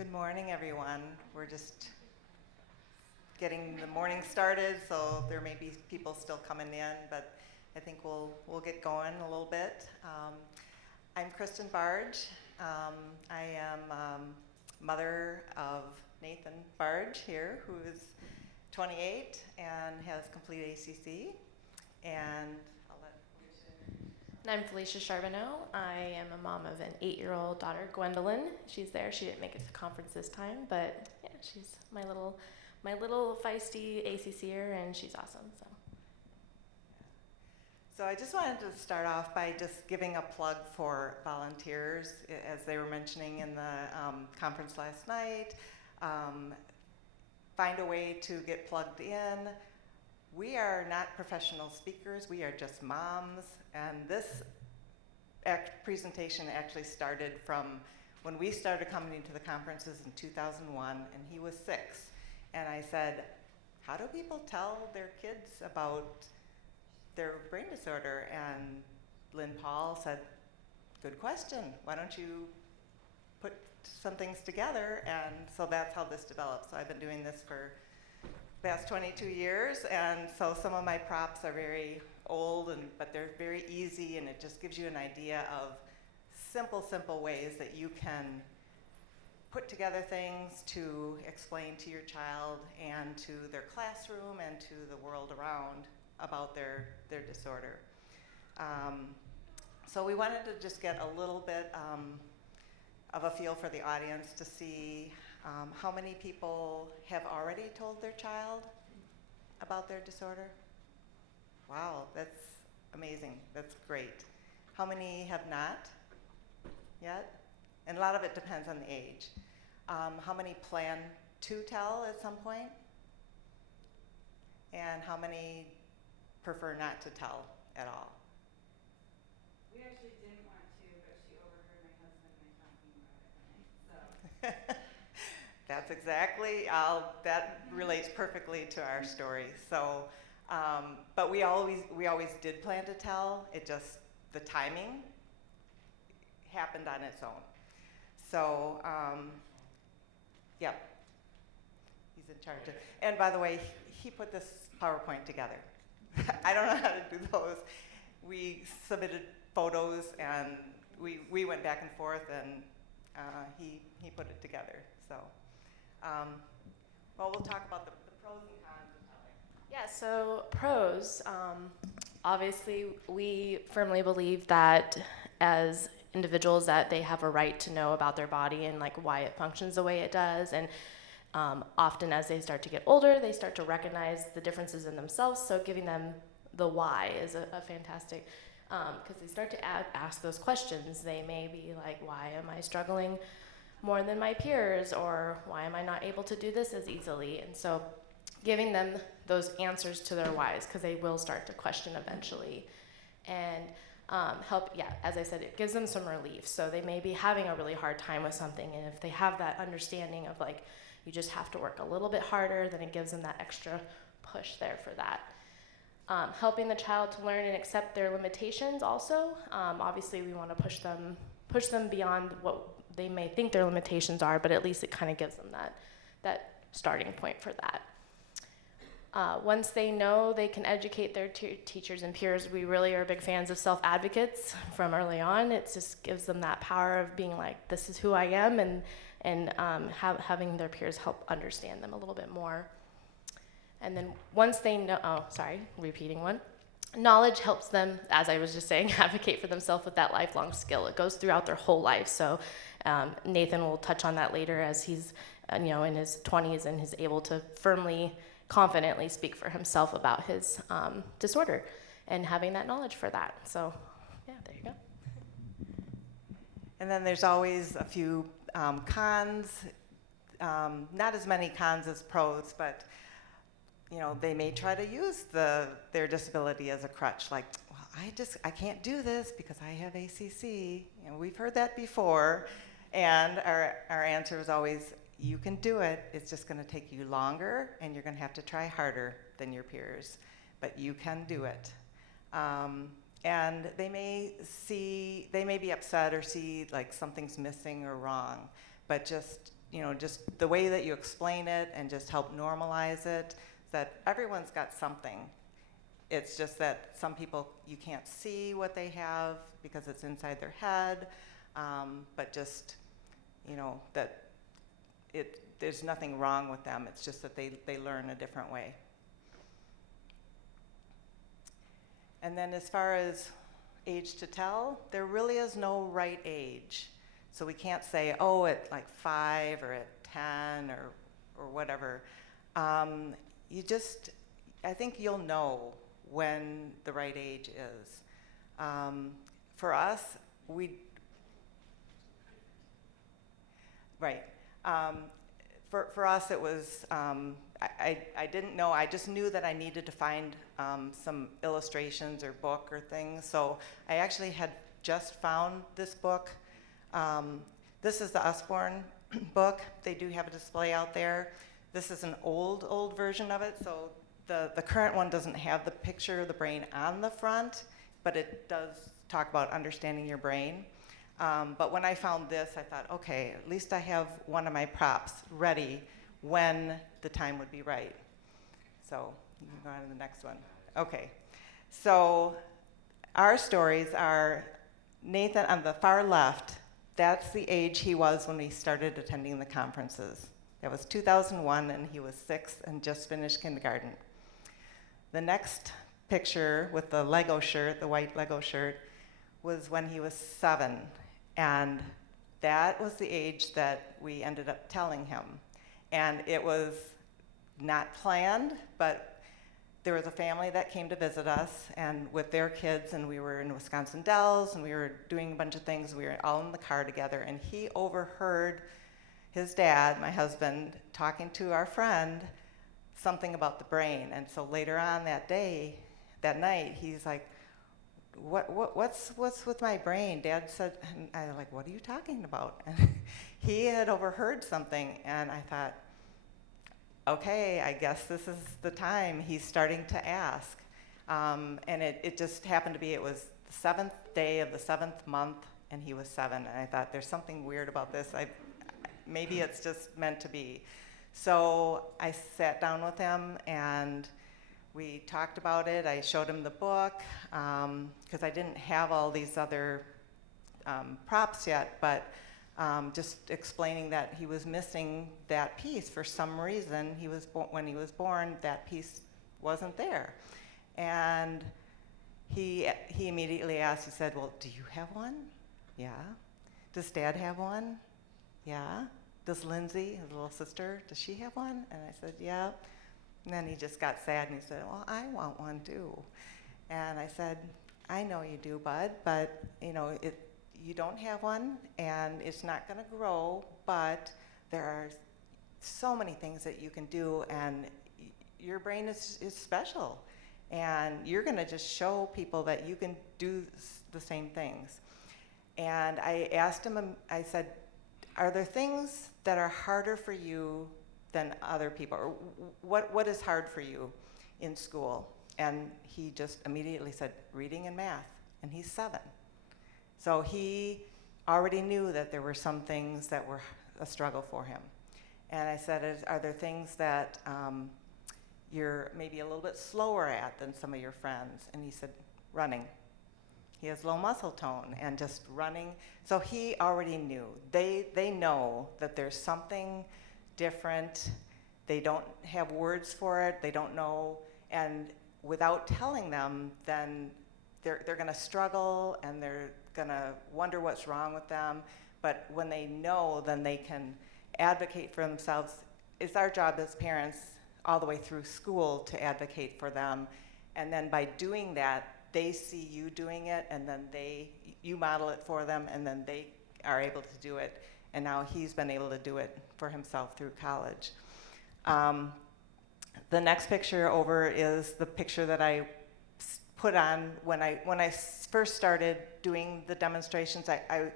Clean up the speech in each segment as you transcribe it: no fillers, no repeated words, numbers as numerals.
Good morning, everyone. We're just getting the morning started, so there may be people still coming in, but I think we'll get going a little bit. I'm Kristen Barge. I am mother of Nathan Barge here, who is 28 and has complete ACC. And I'll let And I'm Felicia Charbonneau. I am a mom of an 8-year-old daughter, Gwendolyn. She's there. She didn't make it to the conference this time, but yeah, she's my little feisty ACCer, and she's awesome. So I just wanted to start off by just giving a plug for volunteers, as they were mentioning in the conference last night. Find a way to get plugged in. We are not professional speakers, we are just moms, and this presentation actually started from when we started coming to the conferences in 2001, and he was 6. And I said, how do people tell their kids about their brain disorder? And Lynn Paul said, good question, why don't you put some things together? And so that's how this developed. So I've been doing this for the past 22 years, and so some of my props are very old, but they're very easy, and it just gives you an idea of simple ways that you can put together things to explain to your child and to their classroom and to the world around about their disorder. So we wanted to just get a little bit of a feel for the audience to see how many people have already told their child about their disorder? Wow, that's amazing. That's great. How many have not yet? And a lot of it depends on the age. How many plan to tell at some point? And how many prefer not to tell at all? We actually didn't want to, but she overheard my husband and I talking about it tonight, so. That's exactly, that relates perfectly to our story. So, but we always did plan to tell. It just, the timing happened on its own. So, yep, he's in charge. And by the way, he put this PowerPoint together. I don't know how to do those. We submitted photos and we went back and forth, and he put it together. So. Well, we'll talk about the pros and cons of telling. Yeah, so pros. Obviously, we firmly believe that as individuals that they have a right to know about their body and like why it functions the way it does. And often as they start to get older, they start to recognize the differences in themselves. So giving them the why is a fantastic, because they start to ask those questions. They may be like, why am I struggling more than my peers, or why am I not able to do this as easily? And so giving them those answers to their whys, because they will start to question eventually, and help, yeah, as I said, it gives them some relief. So they may be having a really hard time with something, and if they have that understanding of like, you just have to work a little bit harder, then it gives them that extra push there for that. Helping the child to learn and accept their limitations also. Obviously we want to push them beyond what they may think their limitations are, but at least it kind of gives them that starting point for that. Once they know they can educate their teachers and peers, we really are big fans of self-advocates from early on. It just gives them that power of being like, this is who I am, and having their peers help understand them a little bit more. And then once they know, repeating one. Knowledge helps them, as I was just saying, advocate for themselves with that lifelong skill. It goes throughout their whole life. So Nathan will touch on that later as he's in his 20s and is able to firmly, confidently speak for himself about his disorder and having that knowledge for that. So yeah, there you go. And then there's always a few cons, not as many cons as pros, but they may try to use their disability as a crutch, like, well, I can't do this because I have ACC. We've heard that before, and our answer is always, you can do it. It's just going to take you longer, and you're going to have to try harder than your peers, but you can do it. And they may be upset or see like something's missing or wrong, but just just the way that you explain it and just help normalize it, that everyone's got something. It's just that some people, you can't see what they have because it's inside their head, but just, that there's nothing wrong with them. It's just that they learn a different way. And then as far as age to tell, there really is no right age. So we can't say, oh, at like 5 or at 10 or whatever. I think you'll know when the right age is. For us, for us it was, I didn't know, I just knew that I needed to find some illustrations or book or things. So I actually had just found this book. This is the Usborne book. They do have a display out there. This is an old version of it. So the current one doesn't have the picture of the brain on the front, but it does talk about understanding your brain. But when I found this, I thought, okay, at least I have one of my props ready when the time would be right. So you can go on to the next one. Okay, so our stories are Nathan on the far left. That's the age he was when we started attending the conferences. That was 2001, and he was 6 and just finished kindergarten. The next picture with the Lego shirt, the white Lego shirt, was when he was 7. And that was the age that we ended up telling him. And it was not planned, but there was a family that came to visit us and with their kids, and we were in Wisconsin Dells, and we were doing a bunch of things. We were all in the car together, and he overheard his dad, my husband, talking to our friend something about the brain. And so later on that night, he's like, what's with my brain? Dad said, and I was like, what are you talking about? And he had overheard something, and I thought, okay, I guess this is the time he's starting to ask. And it just happened to be, it was the 7th day of the 7th month, and he was 7. And I thought, there's something weird about this. Maybe it's just meant to be. So I sat down with him, and we talked about it. I showed him the book, because I didn't have all these other props yet, but just explaining that he was missing that piece for some reason. When he was born, that piece wasn't there. And he immediately asked, he said, well, do you have one? Yeah. Does Dad have one? Yeah. Does Lindsay, his little sister, does she have one? And I said, yeah. And then he just got sad, and he said, well, I want one too. And I said, I know you do, bud, but you don't have one, and it's not going to grow, but there are so many things that you can do, and your brain is special, and you're going to just show people that you can do the same things. And I asked him, I said, are there things that are harder for you than other people? Or what is hard for you in school? And he just immediately said, reading and math, and he's 7. So he already knew that there were some things that were a struggle for him. And I said, are there things that you're maybe a little bit slower at than some of your friends? And he said, running. He has low muscle tone and just running. So he already knew. They know that there's something different. They don't have words for it. They don't know. And without telling them, then they're going to struggle, and they're going to wonder what's wrong with them. But when they know, then they can advocate for themselves. It's our job as parents all the way through school to advocate for them. And then by doing that, they see you doing it, and then you model it for them, and then they are able to do it. And now he's been able to do it for himself through college. The next picture over is the picture that I put on when I first started doing the demonstrations. I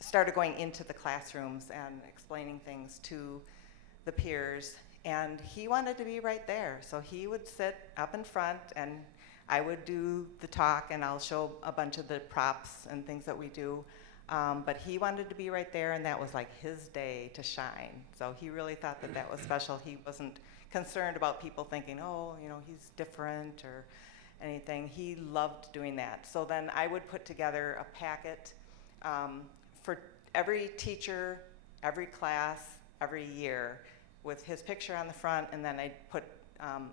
started going into the classrooms and explaining things to the peers, and he wanted to be right there. So he would sit up in front, and I would do the talk, and I'll show a bunch of the props and things that we do. But he wanted to be right there, and that was like his day to shine. So he really thought that that was special. He wasn't concerned about people thinking, oh, you know, he's different or anything. He loved doing that. So then I would put together a packet for every teacher, every class, every year, with his picture on the front, and then I'd put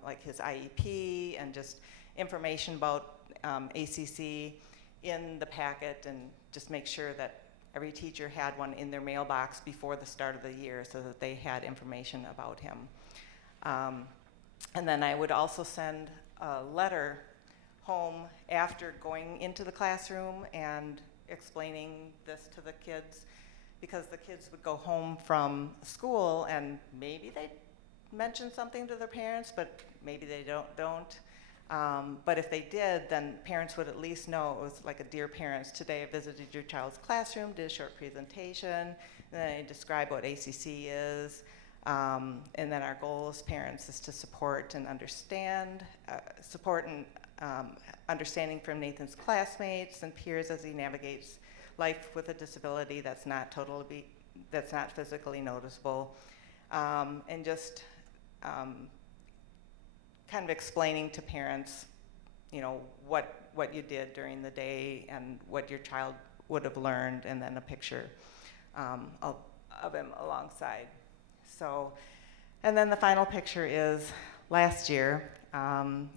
like his IEP and just information about ACC in the packet, and just make sure that every teacher had one in their mailbox before the start of the year so that they had information about him. And then I would also send a letter home after going into the classroom and explaining this to the kids, because the kids would go home from school and maybe they'd mention something to their parents, but maybe they don't. But if they did, then parents would at least know. It was like a Dear Parents, today I visited your child's classroom, did a short presentation, and then I describe what ACC is. And then our goal as parents is to support and understand, understanding from Nathan's classmates and peers as he navigates life with a disability that's not physically noticeable, and just kind of explaining to parents, you know, what you did during the day and what your child would have learned, and then a picture of him alongside. So, and then the final picture is last year.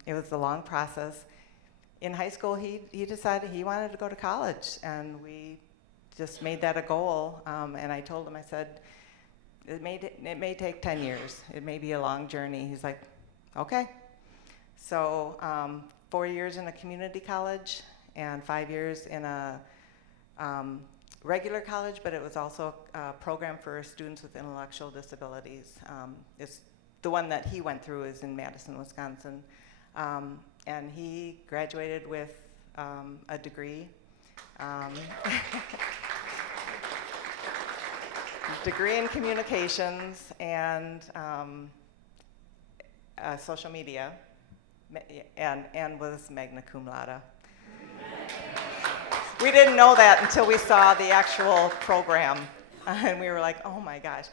It was a long process. In high school, he decided he wanted to go to college, and we just made that a goal. And I told him, I said, it may take 10 years. It may be a long journey. He's like, okay. So 4 years in a community college and 5 years in a regular college, but it was also a program for students with intellectual disabilities. It's the one that he went through is in Madison, Wisconsin. And he graduated with a degree. Degree in communications and social media, and was magna cum laude. We didn't know that until we saw the actual program, and we were like, oh my gosh.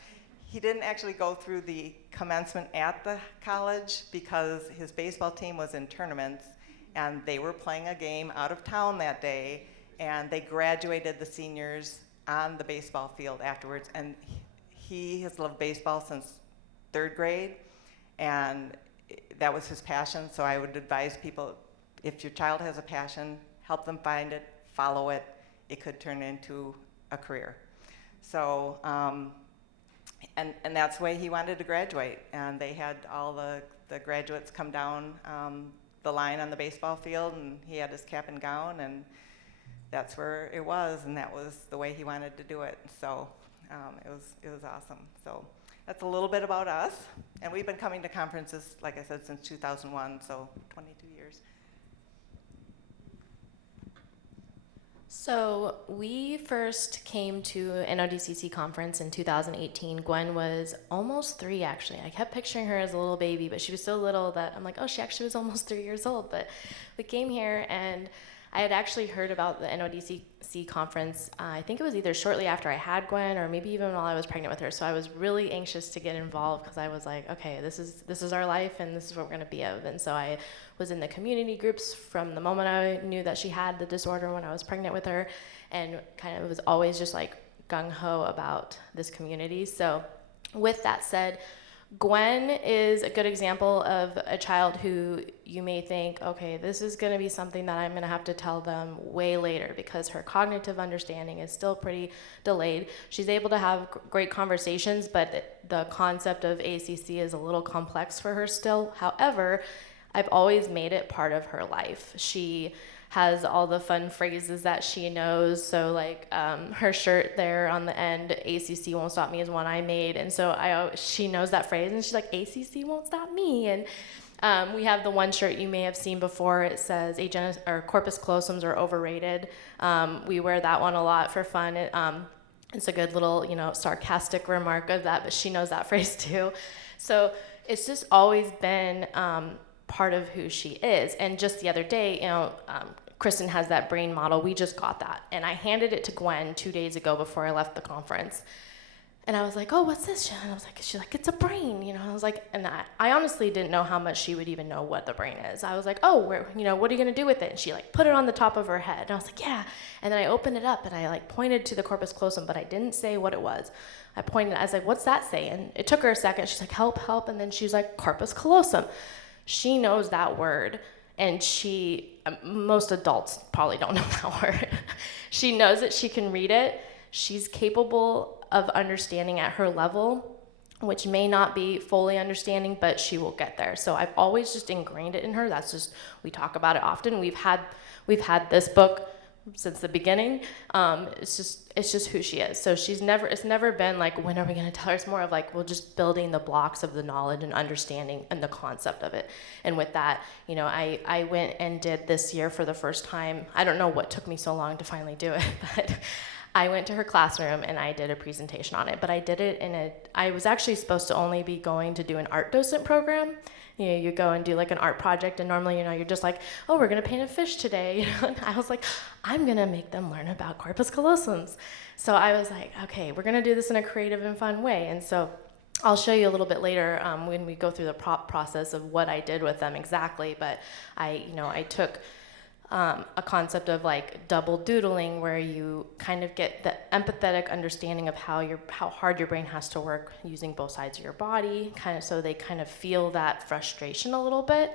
He didn't actually go through the commencement at the college because his baseball team was in tournaments, and they were playing a game out of town that day, and they graduated the seniors on the baseball field afterwards. And he has loved baseball since 3rd grade, and that was his passion. So I would advise people, if your child has a passion, help them find it, follow it. It could turn into a career. So, and that's the way he wanted to graduate. And they had all the graduates come down the line on the baseball field, and he had his cap and gown, and that's where it was, and that was the way he wanted to do it. So it was awesome. So that's a little bit about us. And we've been coming to conferences, like I said, since 2001, so 22 years. So we first came to an DCC conference in 2018. Gwen was almost 3, actually. I kept picturing her as a little baby, but she was so little that I'm like, oh, she actually was almost 3 years old. But we came here, and I had actually heard about the NODCC conference. I think it was either shortly after I had Gwen, or maybe even while I was pregnant with her. So I was really anxious to get involved, because I was like, okay, this is our life, and this is what we're going to be of. And so I was in the community groups from the moment I knew that she had the disorder when I was pregnant with her, and kind of was always just like gung-ho about this community. So with that said, Gwen is a good example of a child who you may think, okay, this is going to be something that I'm going to have to tell them way later, because her cognitive understanding is still pretty delayed. She's able to have great conversations, but the concept of ACC is a little complex for her still. However, I've always made it part of her life. She has all the fun phrases that she knows. So like her shirt there on the end, ACC won't stop me, is one I made. And so she knows that phrase, and she's like, ACC won't stop me. And we have the one shirt you may have seen before. It says corpus callosums are overrated. We wear that one a lot for fun. It's a good little, sarcastic remark of that, but she knows that phrase too. So it's just always been part of who she is. And just the other day, Kristen has that brain model. We just got that. And I handed it to Gwen 2 days ago before I left the conference. And I was like, oh, what's this? And I was like, she's like, it's a brain, you know. I was like, and I honestly didn't know how much she would even know what the brain is. I was like, oh, what are you gonna do with it? And she like put it on the top of her head. And I was like, yeah. And then I opened it up and I like pointed to the corpus callosum, but I didn't say what it was. I was like, what's that say? And it took her a second. She's like, help, help. And then she's like, corpus callosum. She knows that word. And most adults probably don't know that word. She knows it, she can read it. She's capable of understanding at her level, which may not be fully understanding, but she will get there. So I've always just ingrained it in her. That's just, we talk about it often. We've had this book since the beginning. It's just who she is. So it's never been like, when are we gonna tell her? It's more of like, we're just building the blocks of the knowledge and understanding and the concept of it. And with that, I went and did this year for the first time. I don't know what took me so long to finally do it, but I went to her classroom and I did a presentation on it, but I did it I was actually supposed to only be going to do an art docent program. You go and do like an art project, and normally, you're just like, oh, we're gonna paint a fish today. And I was like, I'm gonna make them learn about corpus callosums. So I was like, okay, we're gonna do this in a creative and fun way. And so I'll show you a little bit later when we go through the process of what I did with them exactly. But I took a concept of like double doodling, where you kind of get the empathetic understanding of how hard your brain has to work using both sides of your body, kind of so they kind of feel that frustration a little bit.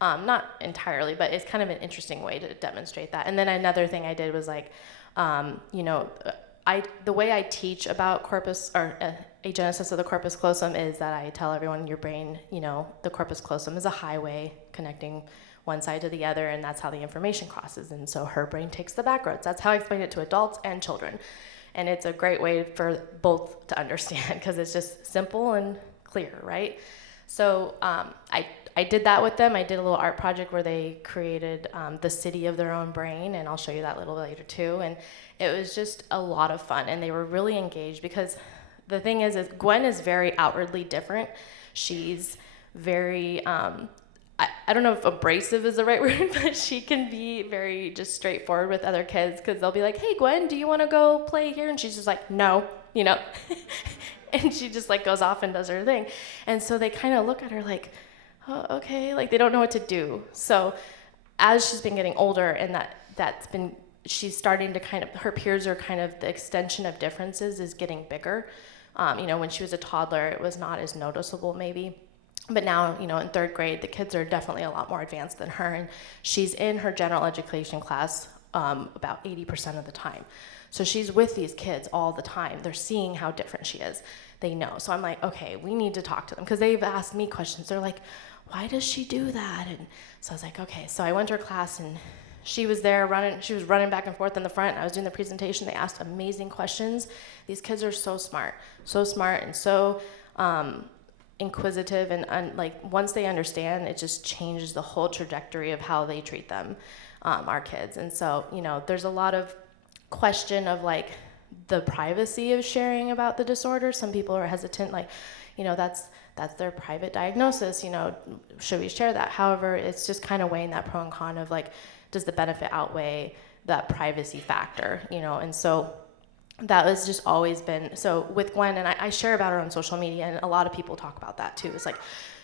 Not entirely, but it's kind of an interesting way to demonstrate that. And then another thing I did was like, the way I teach about corpus or agenesis of the corpus callosum is that I tell everyone your brain, the corpus callosum is a highway connecting one side to the other, and that's how the information crosses. And so her brain takes the back roads. That's how I explain it to adults and children. And it's a great way for both to understand, because it's just simple and clear, right? So I did that with them. I did a little art project where they created the city of their own brain, and I'll show you that a little later too. And it was just a lot of fun, and they were really engaged, because the thing is Gwen is very outwardly different. She's very, I don't know if abrasive is the right word, but she can be very just straightforward with other kids, because they'll be like, hey, Gwen, do you want to go play here? And she's just like, no, and she just like goes off and does her thing. And so they kind of look at her like, oh, okay, like they don't know what to do. So as she's been getting older, and she's starting to her peers are kind of, the extension of differences is getting bigger. When she was a toddler, it was not as noticeable maybe. But now, in third grade, the kids are definitely a lot more advanced than her, and she's in her general education class about 80% of the time. So she's with these kids all the time. They're seeing how different she is. They know. So I'm like, okay, we need to talk to them, because they've asked me questions. They're like, why does she do that? And so I was like, okay. So I went to her class, and she was there running. She was running back and forth in the front. And I was doing the presentation. They asked amazing questions. These kids are so smart, and so inquisitive, and like once they understand, it just changes the whole trajectory of how they treat them, our kids. And so there's a lot of question of like the privacy of sharing about the disorder. Some people are hesitant, like that's their private diagnosis, should we share that? However, it's just kind of weighing that pro and con of like, does the benefit outweigh that privacy factor, and so that has just always been, so with Gwen, and I share about her on social media, and a lot of people talk about that too. It's like,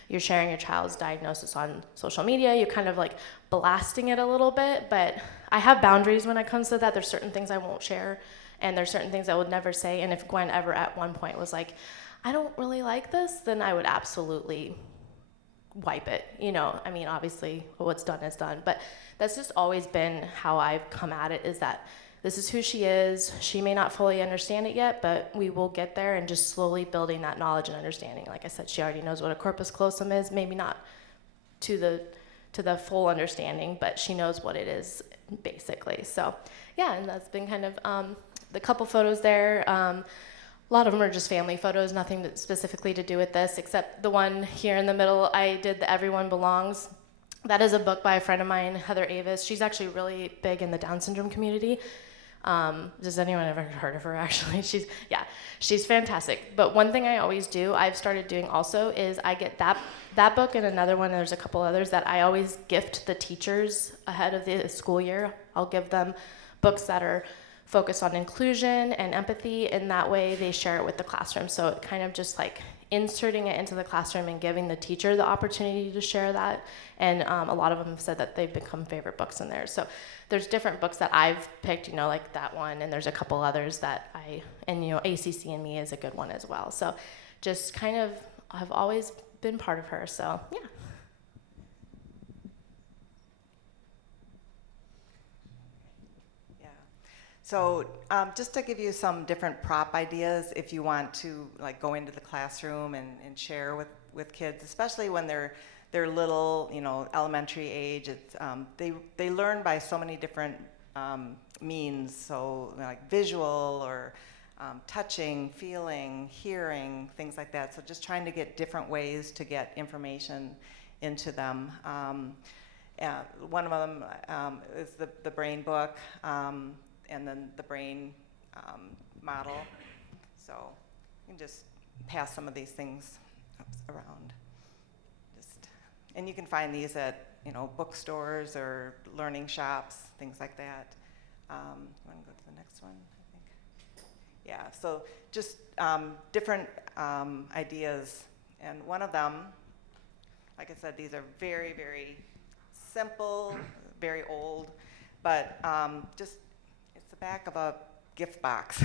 you're sharing your child's diagnosis on social media, you're kind of like blasting it a little bit, but I have boundaries when it comes to that. There's certain things I won't share, and there's certain things I would never say. And if Gwen ever at one point was like, I don't really like this, then I would absolutely wipe it. Obviously what's done is done, but that's just always been how I've come at it, is that this is who she is. She may not fully understand it yet, but we will get there, and just slowly building that knowledge and understanding. Like I said, she already knows what a corpus callosum is, maybe not to the full understanding, but she knows what it is basically. So yeah, and that's been kind of the couple photos there. A lot of them are just family photos, nothing specifically to do with this, except the one here in the middle. I did the Everyone Belongs. That is a book by a friend of mine, Heather Avis. She's actually really big in the Down syndrome community. Does anyone ever heard of her? Actually, she's fantastic. But one thing I always do, I've started doing also, is I get that book and another one. There's a couple others that I always gift the teachers ahead of the school year. I'll give them books that are focused on inclusion and empathy, and that way they share it with the classroom. So it kind of just like inserting it into the classroom and giving the teacher the opportunity to share that. And a lot of them have said that they've become favorite books in there. So there's different books that I've picked, like that one, and there's a couple others that and ACC and Me is a good one as well. So just kind of, I've always been part of her, so yeah. So just to give you some different prop ideas, if you want to like go into the classroom and share with kids, especially when they're little, elementary age. It's, they learn by so many different means, so like visual or touching, feeling, hearing, things like that. So just trying to get different ways to get information into them. One of them is the brain book. And then the brain model. So you can just pass some of these things around. And you can find these at bookstores or learning shops, things like that. You want to go to the next one, I think? Yeah, so just different ideas. And one of them, like I said, these are very, very simple, very old, but just back of a gift box,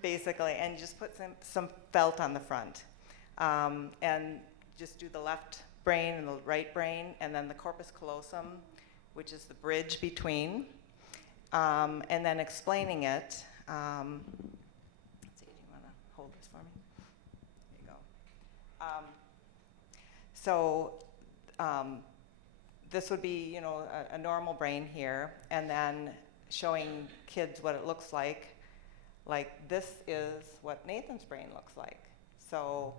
basically, and you just put some felt on the front. And just do the left brain and the right brain, and then the corpus callosum, which is the bridge between, and then explaining it. Let's see, do you want to hold this for me? There you go. This would be, a normal brain here, and then showing kids what it looks like this is what Nathan's brain looks like. So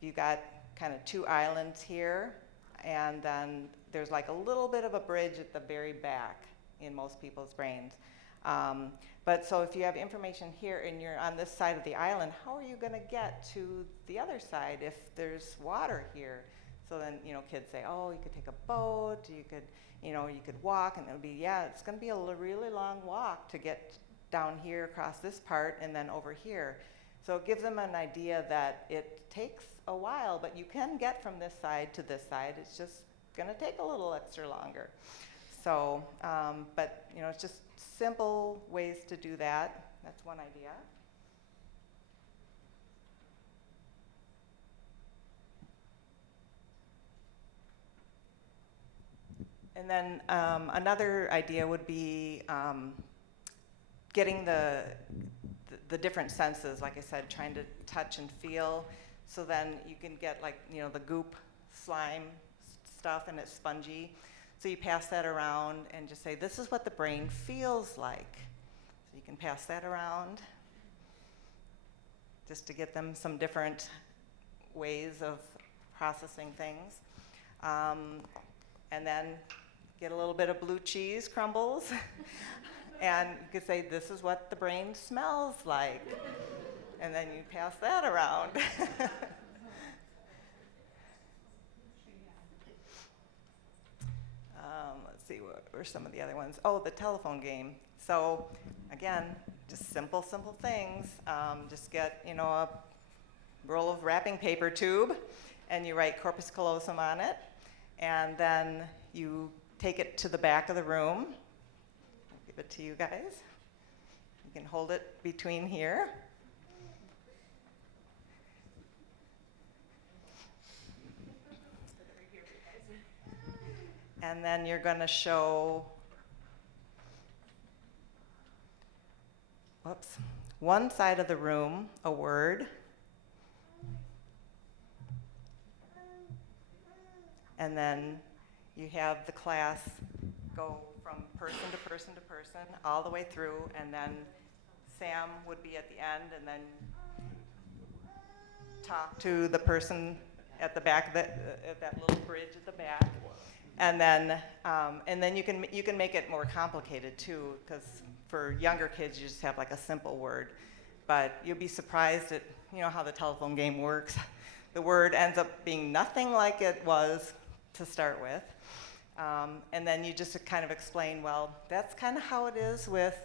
you got kind of two islands here, and then there's like a little bit of a bridge at the very back in most people's brains. But so if you have information here and you're on this side of the island, how are you going to get to the other side if there's water here? So then, kids say, oh, you could take a boat, you could walk, and it would be, it's going to be a really long walk to get down here across this part and then over here. So it gives them an idea that it takes a while, but you can get from this side to this side. It's just going to take a little extra longer. So, but, it's just simple ways to do that. That's one idea. And then another idea would be getting the different senses, like I said, trying to touch and feel. So then you can get the goop slime stuff, and it's spongy. So you pass that around and just say, this is what the brain feels like. So you can pass that around just to get them some different ways of processing things. And then get a little bit of blue cheese crumbles, and you could say, this is what the brain smells like. And then you pass that around. Let's see, what were some of the other ones? Oh, the telephone game. So again, just simple things. Just get, a roll of wrapping paper tube, and you write corpus callosum on it. And then you take it to the back of the room. I'll give it to you guys. You can hold it between here. And then you're going to show, one side of the room, a word. And then you have the class go from person to person to person all the way through, and then Sam would be at the end and then talk to the person at the back of at that little bridge at the back. And then you can make it more complicated too, because for younger kids, you just have like a simple word. But you'll be surprised at, you know, how the telephone game works. The word ends up being nothing like it was to start with. And then you just kind of explain, well, that's kind of how it is with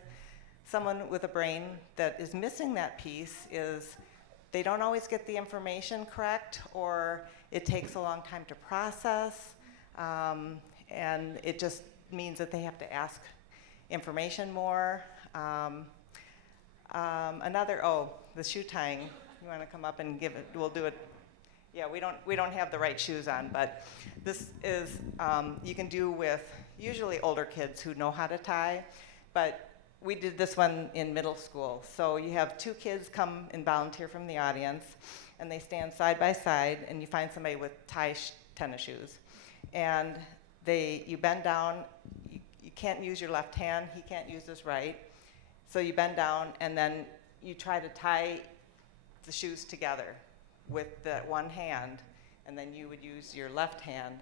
someone with a brain that is missing that piece, is they don't always get the information correct, or it takes a long time to process, and it just means that they have to ask information more. The shoe tying. You want to come up and give it? We'll do it. Yeah, we don't have the right shoes on, but this is you can do with usually older kids who know how to tie, but we did this one in middle school. So you have two kids come and volunteer from the audience, and they stand side by side, and you find somebody with tennis shoes, and you bend down. You can't use your left hand. He can't use his right. So you bend down, and then you try to tie the shoes together with that one hand, and then you would use your left hand,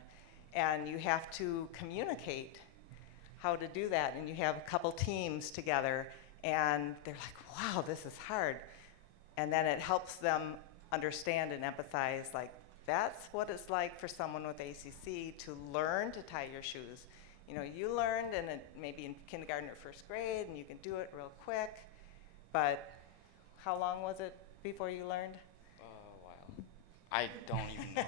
and you have to communicate how to do that, and you have a couple teams together, and they're like, wow, this is hard. And then it helps them understand and empathize, like, that's what it's like for someone with ACC to learn to tie your shoes. You know, you learned maybe in kindergarten or first grade, and you can do it real quick, but how long was it before you learned? A while. I don't even know.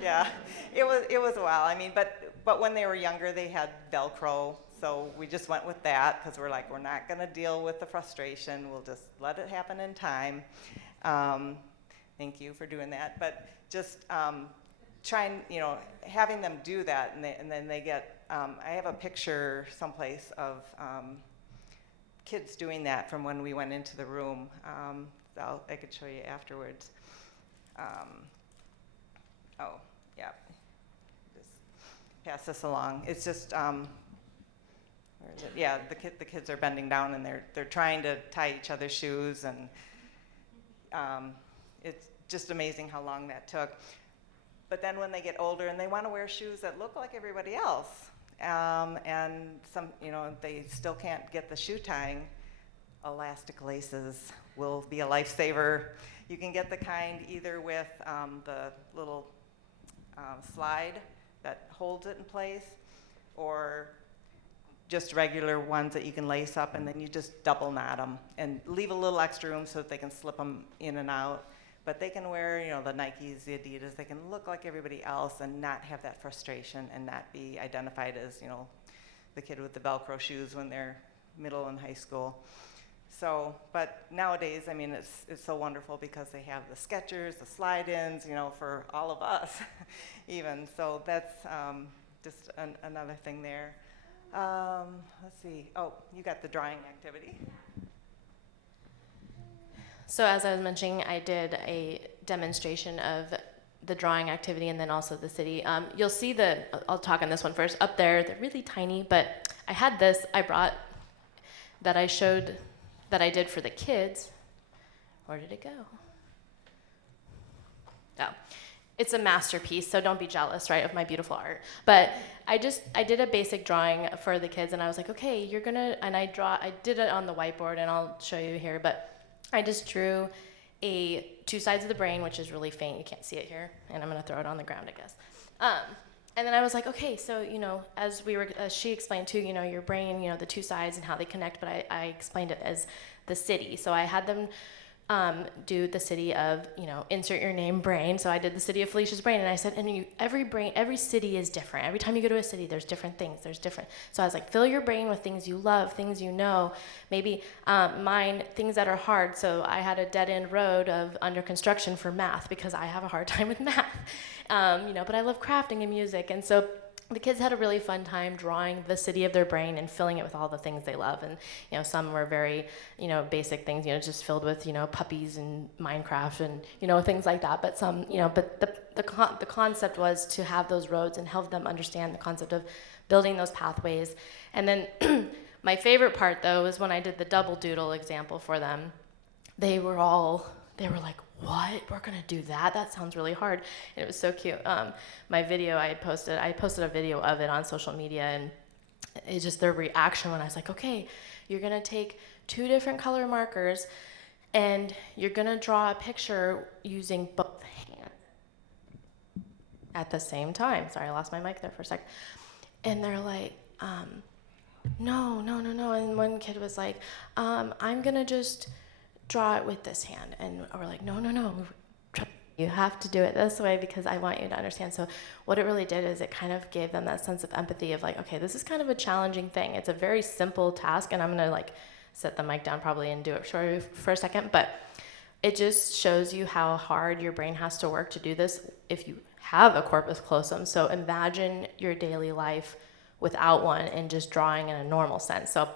Yeah, it was a while. I mean, but when they were younger, they had Velcro, so we just went with that because we're like, we're not going to deal with the frustration. We'll just let it happen in time. Thank you for doing that. But just trying, you know, having them do that, and then they get. I have a picture someplace of kids doing that from when we went into the room. I could show you afterwards. Oh, yeah. Just pass this along. It's just, where is it? Yeah, the kids are bending down and they're trying to tie each other's shoes, and it's just amazing how long that took. But then when they get older and they want to wear shoes that look like everybody else, and some, you know, they still can't get the shoe tying, elastic laces will be a lifesaver. You can get the kind either with the little slide that holds it in place, or just regular ones that you can lace up, and then you just double knot them and leave a little extra room so that they can slip them in and out. But they can wear, you know, the Nikes, the Adidas. They can look like everybody else and not have that frustration and not be identified as, you know, the kid with the Velcro shoes when they're middle and high school. So, but nowadays, I mean, it's so wonderful because they have the Skechers, the slide-ins, you know, for all of us, even. So that's just another thing there. Let's see. Oh, you got the drawing activity. So as I was mentioning, I did a demonstration of the drawing activity and then also the city. You'll see I'll talk on this one first. Up there, they're really tiny, but I had this, I brought, that I showed, that I did for the kids. Where did it go? Oh, it's a masterpiece, so don't be jealous, right, of my beautiful art. But I did a basic drawing for the kids, and I was like, okay, you're gonna, and I did it on the whiteboard, and I'll show you here, but I just drew two sides of the brain, which is really faint. You can't see it here, and I'm going to throw it on the ground, I guess. And then I was like, okay, so, you know, as she explained too, you know, your brain, you know, the two sides and how they connect, but I explained it as the city. So I had them do the city of, you know, insert your name, brain. So I did the city of Felicia's brain, and I said, and every city is different. Every time you go to a city, there's different things. So I was like, fill your brain with things you love, things you know. Maybe mine, things that are hard. So I had a dead end road of under construction for math because I have a hard time with math. You know, but I love crafting and music, and so the kids had a really fun time drawing the city of their brain and filling it with all the things they love. And, you know, some were very, you know, basic things, you know, just filled with, you know, puppies and Minecraft and, you know, things like that. But some, you know, but the concept was to have those roads and help them understand the concept of building those pathways. And then my favorite part, though, was when I did the double doodle example for them. They were like, what? We're gonna do that? That sounds really hard. And it was so cute. My video I posted a video of it on social media, and it's just their reaction when I was like, okay, you're gonna take 2 different color markers and you're gonna draw a picture using both hands at the same time. Sorry, I lost my mic there for a second. And they're like, no. And one kid was like, I'm gonna just draw it with this hand. And we're like, no. You have to do it this way because I want you to understand. So what it really did is it kind of gave them that sense of empathy of like, okay, this is kind of a challenging thing. It's a very simple task, and I'm gonna like set the mic down probably and do it for a second, but it just shows you how hard your brain has to work to do this if you have a corpus callosum. So imagine your daily life without one and just drawing in a normal sense. So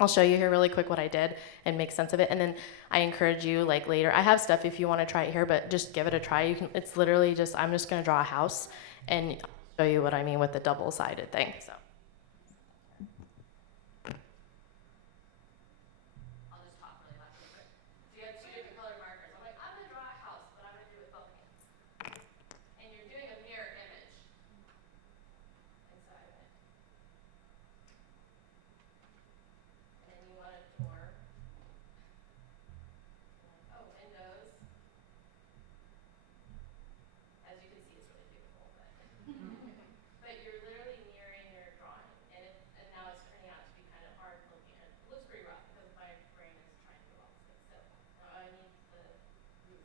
I'll show you here really quick what I did and make sense of it. And then I encourage you like later, I have stuff if you want to try it here, but just give it a try. You can, it's literally just, I'm just going to draw a house and show you what I mean with the double-sided thing. So. I'll just talk really loud real quick. So you have 2 different colored markers. I'm like, I'm going to draw a house, but I'm going to do it with both hands. And you're doing a mirror image inside of it. And then you want a door. Oh, windows. As you can see, it's really beautiful, but but you're literally mirroring your drawing, and now it's turning out to be kind of hard looking. It looks pretty rough because my brain is trying to do all this stuff. So now I need the roof.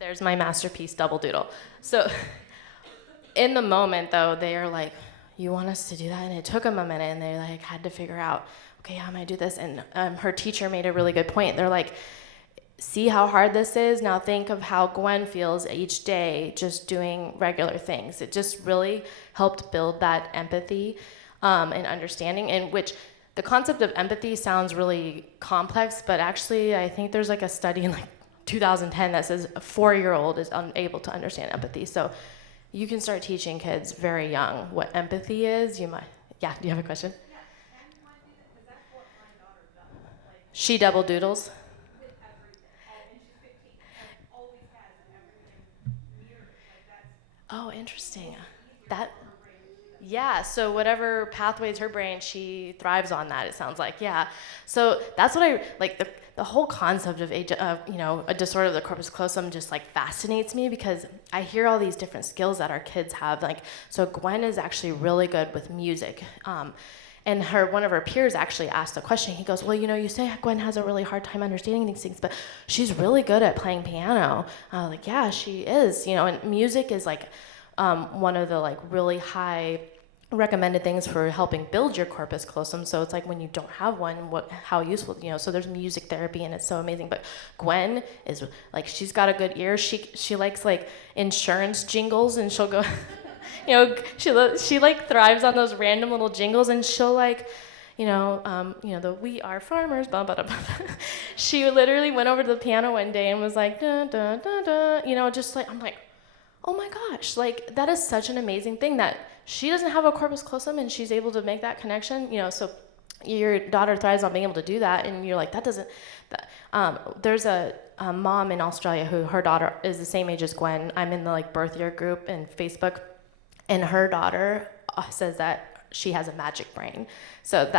There's my masterpiece double doodle. So in the moment though, they are like, you want us to do that? And it took them a minute, and they like had to figure out, okay, how am I gonna do this? And her teacher made a really good point. They're like, see how hard this is? Now think of how Gwen feels each day just doing regular things. It just really helped build that empathy and understanding, in which the concept of empathy sounds really complex, but actually I think there's like a study in like 2010 that says a 4-year-old is unable to understand empathy. So you can start teaching kids very young what empathy is. You might, yeah, do you have a question? Yeah, and you want to do that, because that's what my daughter does. Like, She double doodles. with everything. And she's 15. And always has, and everything mirrored. Like, that's Oh, interesting. easier That, for her brain to do that. yeah, so whatever pathways her brain, she thrives on that, it sounds like, yeah. So that's what I, like, the whole concept of a disorder of the corpus callosum just like fascinates me, because I hear all these different skills that our kids have. Like, so Gwen is actually really good with music. And one of her peers actually asked a question. He goes, well, you say Gwen has a really hard time understanding these things, but she's really good at playing piano. I was like, yeah, she is, and music is like one of the like really high recommended things for helping build your corpus callosum. So it's like when you don't have one, how useful, so there's music therapy, and it's so amazing. But Gwen is like, she's got a good ear. She likes like insurance jingles, and she'll go, she like thrives on those random little jingles, and she'll like, the "We Are Farmers," blah, blah, blah, blah. She literally went over to the piano one day and was like, da, da, da, da, just like, I'm like, oh my gosh, like that is such an amazing thing that she doesn't have a corpus callosum and she's able to make that connection, so your daughter thrives on being able to do that, and you're like, there's a mom in Australia who her daughter is the same age as Gwen. I'm in the like birth year group in Facebook, and her daughter says that she has a magic brain. So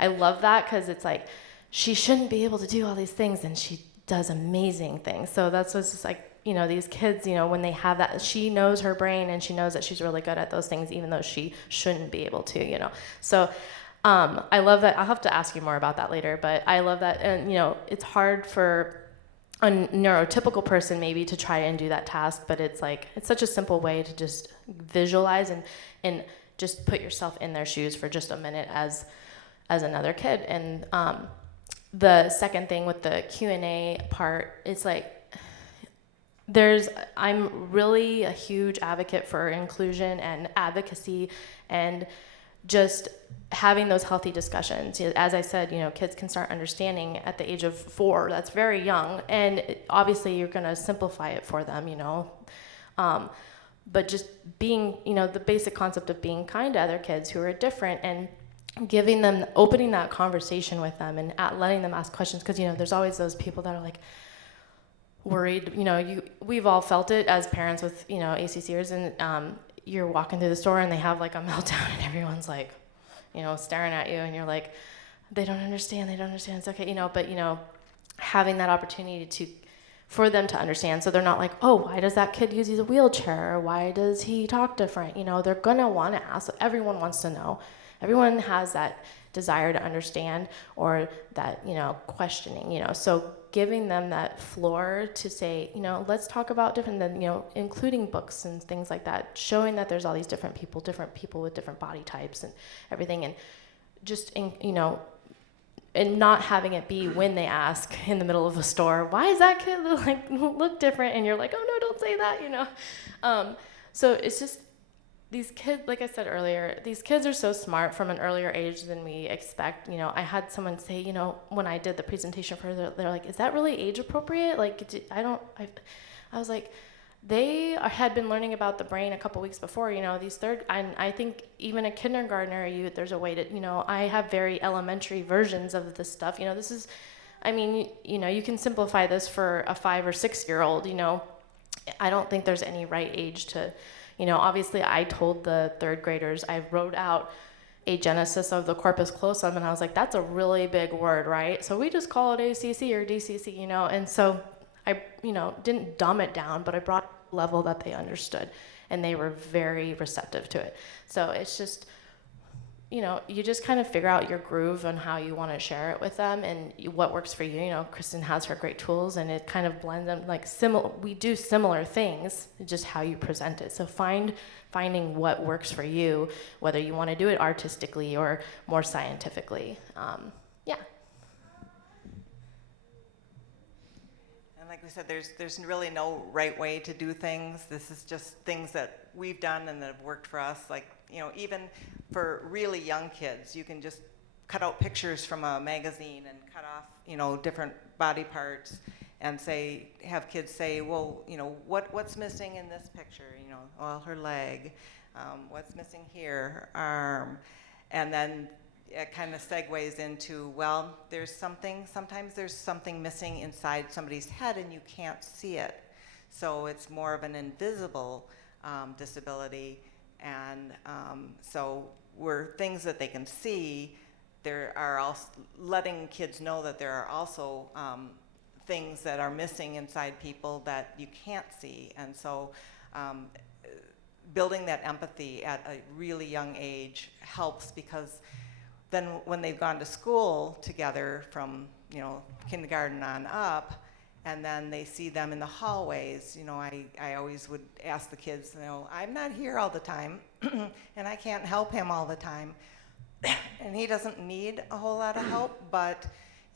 I love that, because it's like, she shouldn't be able to do all these things, and she does amazing things. So that's what's just like, these kids, when they have that, she knows her brain, and she knows that she's really good at those things, even though she shouldn't be able to, So I love that. I'll have to ask you more about that later, but I love that. And, it's hard for a neurotypical person maybe to try and do that task, but it's like, it's such a simple way to just visualize and just put yourself in their shoes for just a minute as another kid. And the second thing with the Q&A part, it's like, I'm really a huge advocate for inclusion and advocacy, and just having those healthy discussions. As I said, kids can start understanding at the age of 4. That's very young, and obviously you're going to simplify it for them, but just being, the basic concept of being kind to other kids who are different, and opening that conversation with them, and letting them ask questions, because there's always those people that are like, worried. We've all felt it as parents with, ACCers, and you're walking through the store and they have like a meltdown and everyone's like, staring at you, and you're like, they don't understand, it's okay, but having that opportunity for them to understand, so they're not like, oh, why does that kid use a wheelchair, or why does he talk different? They're gonna want to ask. Everyone wants to know. Everyone has that desire to understand, or that questioning. So giving them that floor to say, let's talk about different, than including books and things like that, showing that there's all these different people with different body types and everything, and just and not having it be when they ask in the middle of a store, why is that kid look different? And you're like, oh no, don't say that, So it's just, these kids, like I said earlier, these kids are so smart from an earlier age than we expect. I had someone say, when I did the presentation for her, they're like, is that really age appropriate? I was like, they had been learning about the brain a couple weeks before, and I think even a kindergartner, there's a way to, I have very elementary versions of this stuff. This is, you can simplify this for a 5 or 6 year old, I don't think there's any right age to, obviously I told the 3rd graders, I wrote out a genesis of the corpus callosum, and I was like, that's a really big word, right? So we just call it ACC or DCC, and so I, didn't dumb it down, but I brought a level that they understood, and they were very receptive to it. So it's just, you just kind of figure out your groove and how you want to share it with them and what works for you. Kristen has her great tools, and it kind of blends them we do similar things, just how you present it. So finding what works for you, whether you want to do it artistically or more scientifically. Yeah. Like we said, there's really no right way to do things. This is just things that we've done and that have worked for us. Even for really young kids, you can just cut out pictures from a magazine and cut off, different body parts, and have kids say, well, what's missing in this picture? Well, her leg. What's missing here? Her arm. And then it kind of segues into, well, sometimes there's something missing inside somebody's head and you can't see it. So it's more of an invisible disability. And so we're things that they can see. There are also letting kids know that there are also things that are missing inside people that you can't see. And so building that empathy at a really young age helps, because then when they've gone to school together from kindergarten on up, and then they see them in the hallways, I always would ask the kids, I'm not here all the time, and I can't help him all the time, and he doesn't need a whole lot of help, but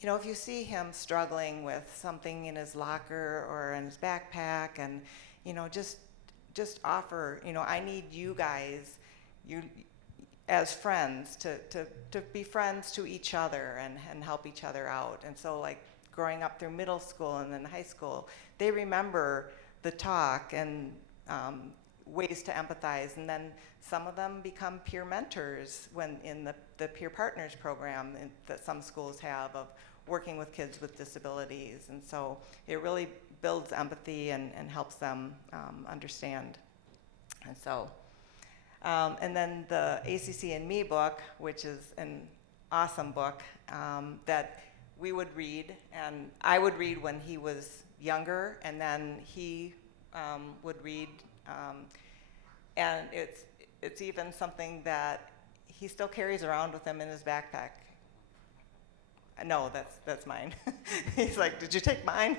if you see him struggling with something in his locker or in his backpack, and just offer, I need you guys, as friends, to be friends to each other and help each other out. And so growing up through middle school and then high school, they remember the talk and ways to empathize. And then some of them become peer mentors when in the peer partners program that some schools have of working with kids with disabilities. And so it really builds empathy and helps them understand. And so, and then the ACC and Me book, which is an awesome book that we would read, and I would read when he was younger, and then he would read, and it's even something that he still carries around with him in his backpack. No, that's mine. He's like, did you take mine?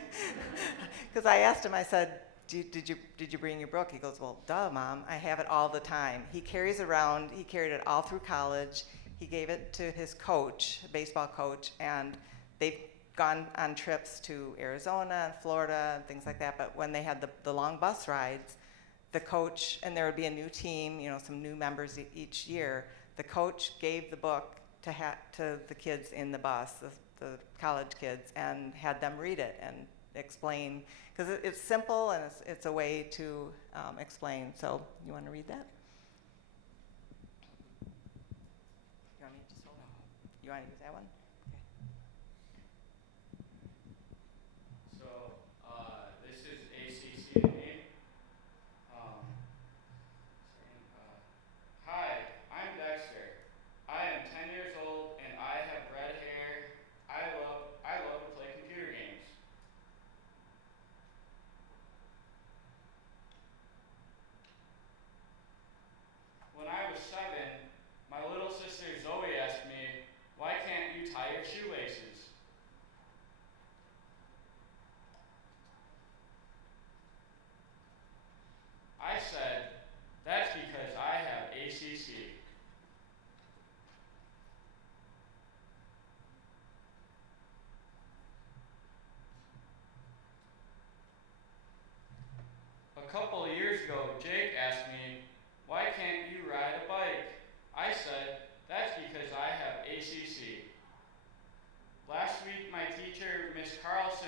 Because I asked him, I said, did you bring your book? He goes, well, duh, Mom, I have it all the time. He carried it all through college. He gave it to his coach, baseball coach, and they've gone on trips to Arizona and Florida and things like that. But when they had the long bus rides, the coach, and there would be a new team, some new members each year, the coach gave the book to the kids in the bus, the college kids, and had them read it and explain, because it's simple and it's a way to explain. So you want to read that? You want me to just hold it? You want to use that one? Okay. So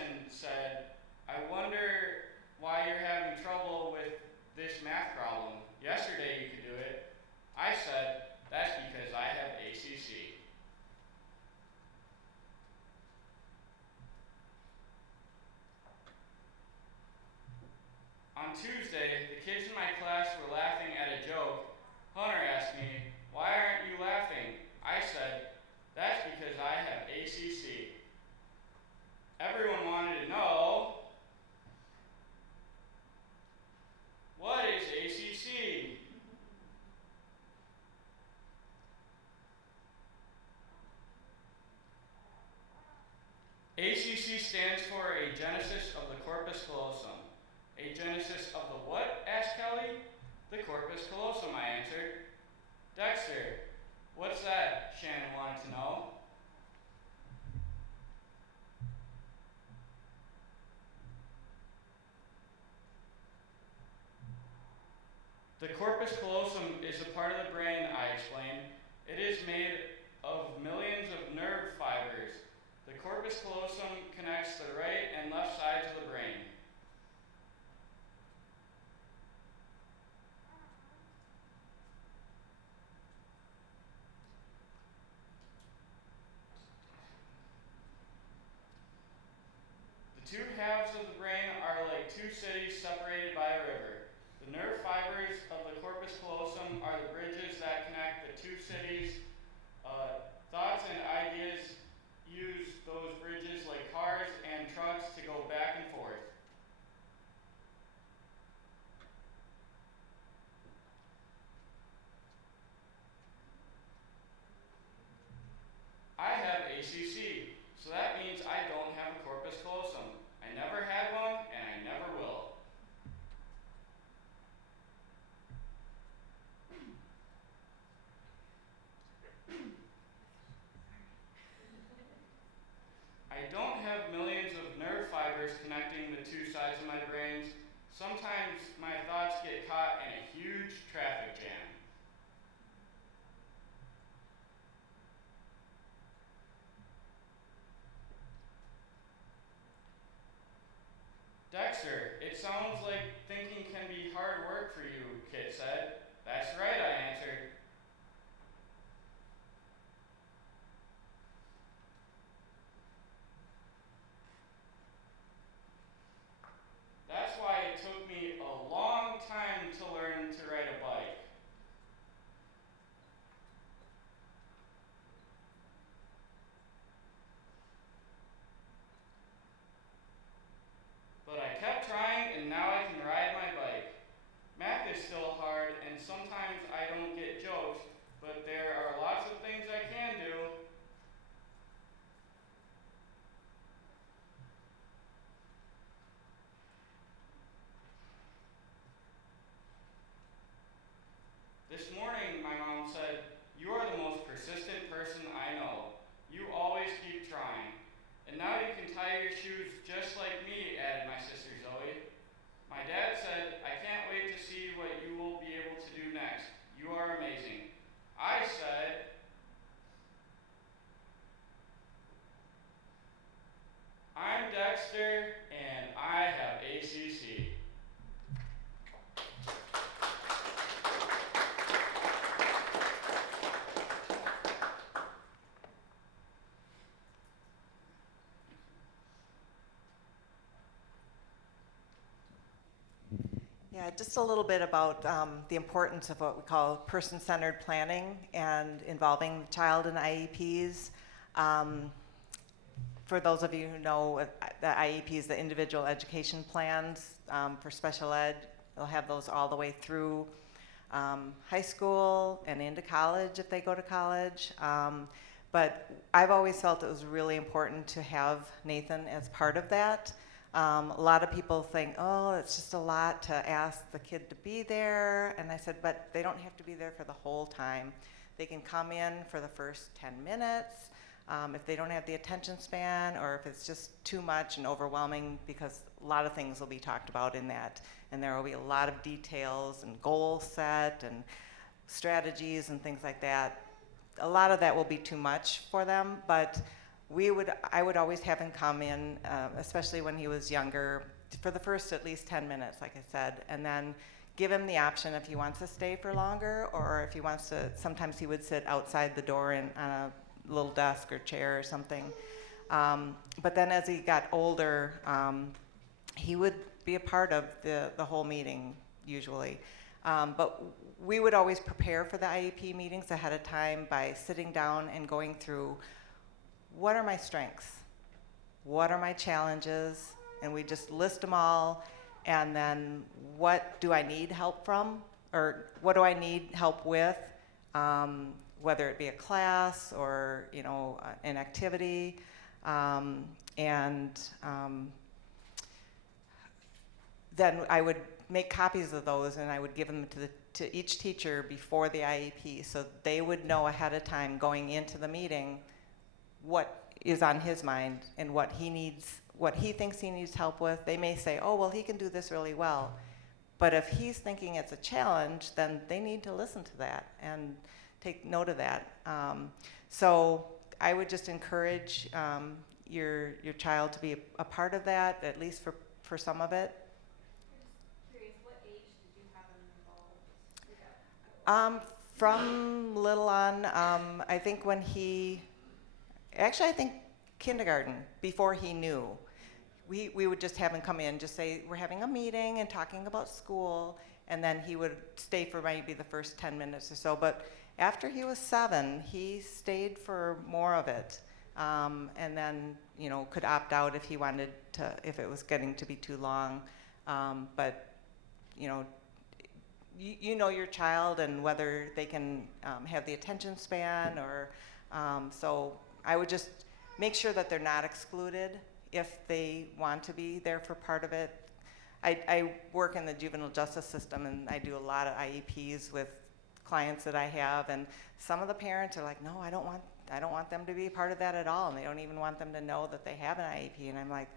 Kristen said, I wonder why you're having trouble with this math problem. Yesterday you could do it. I said, that's because I have ACC. On Tuesday, the kids in my class were laughing at a joke. Hunter asked me, why aren't you laughing? I said, that's because I have ACC. Everyone wanted to know, what is ACC? ACC stands for Agenesis of the Corpus Callosum. Agenesis of the what? Asked Kelly. The corpus callosum, I answered. Dexter, what's that? Shannon wanted to know. The corpus callosum is a part of the brain, I explained. It is made of millions of nerve fibers. The corpus callosum connects the right and left sides of the brain. The two halves of the brain are like two cities separated by a river. The nerve fibers of the corpus callosum are the bridges that connect the two cities. Thoughts and ideas use those bridges like cars and trucks to go back and forth. I have ACC, so that means I don't have a corpus callosum. I never had one, and I never will. I don't have millions of nerve fibers connecting the two sides of my brains. Sometimes my thoughts get caught in a huge traffic jam. Dexter, it sounds like thinking can be hard work for you, Kit said. That's right, I answered. That's why it took me a long time to learn to ride a bike. But I kept trying, and now I can ride my bike. Math is still hard, and sometimes I don't get jokes, but there are lots of things I can do. This morning, my mom said, you are the most persistent person I know. You always keep trying. And now you can tie your shoes just like me, added my sister Zoe. My dad said, I can't wait to see what you will be able to do next. You are amazing. I said, I'm Dexter, and I have ACC. Yeah, just a little bit about the importance of what we call person-centered planning and involving the child in IEPs. For those of you who know, the IEPs, the individual education plans for special ed, they'll have those all the way through high school and into college if they go to college. But I've always felt it was really important to have Nathan as part of that. A lot of people think, oh, it's just a lot to ask the kid to be there. And I said, but they don't have to be there for the whole time. They can come in for the first 10 minutes. If they don't have the attention span, or if it's just too much and overwhelming, because a lot of things will be talked about in that. And there will be a lot of details and goal set and strategies and things like that. A lot of that will be too much for them, but I would always have him come in, especially when he was younger, for the first at least 10 minutes, like I said, and then give him the option if he wants to stay for longer, or if he wants to. Sometimes he would sit outside the door on a little desk or chair or something. But then as he got older, he would be a part of the whole meeting usually. But we would always prepare for the IEP meetings ahead of time by sitting down and going through, what are my strengths? What are my challenges? And we just list them all, and then what do I need help from? Or what do I need help with? Whether it be a class or, an activity. Then I would make copies of those, and I would give them to each teacher before the IEP, so they would know ahead of time going into the meeting what is on his mind and what he needs, what he thinks he needs help with. They may say, oh, well, he can do this really well. But if he's thinking it's a challenge, then they need to listen to that and take note of that. So I would just encourage your child to be a part of that, at least for some of it. I'm just curious, what age did you have him involved? From little on, I think when I think kindergarten, before he knew. We would just have him come in, just say, we're having a meeting and talking about school, and then he would stay for maybe the first 10 minutes or so. But after he was 7, he stayed for more of it, and then, could opt out if he wanted to, if it was getting to be too long. But, you know your child and whether they can have the attention span, or, so I would just make sure that they're not excluded if they want to be there for part of it. I work in the juvenile justice system, and I do a lot of IEPs with clients that I have, and some of the parents are like, no, I don't want them to be a part of that at all, and they don't even want them to know that they have an IEP. And I'm like,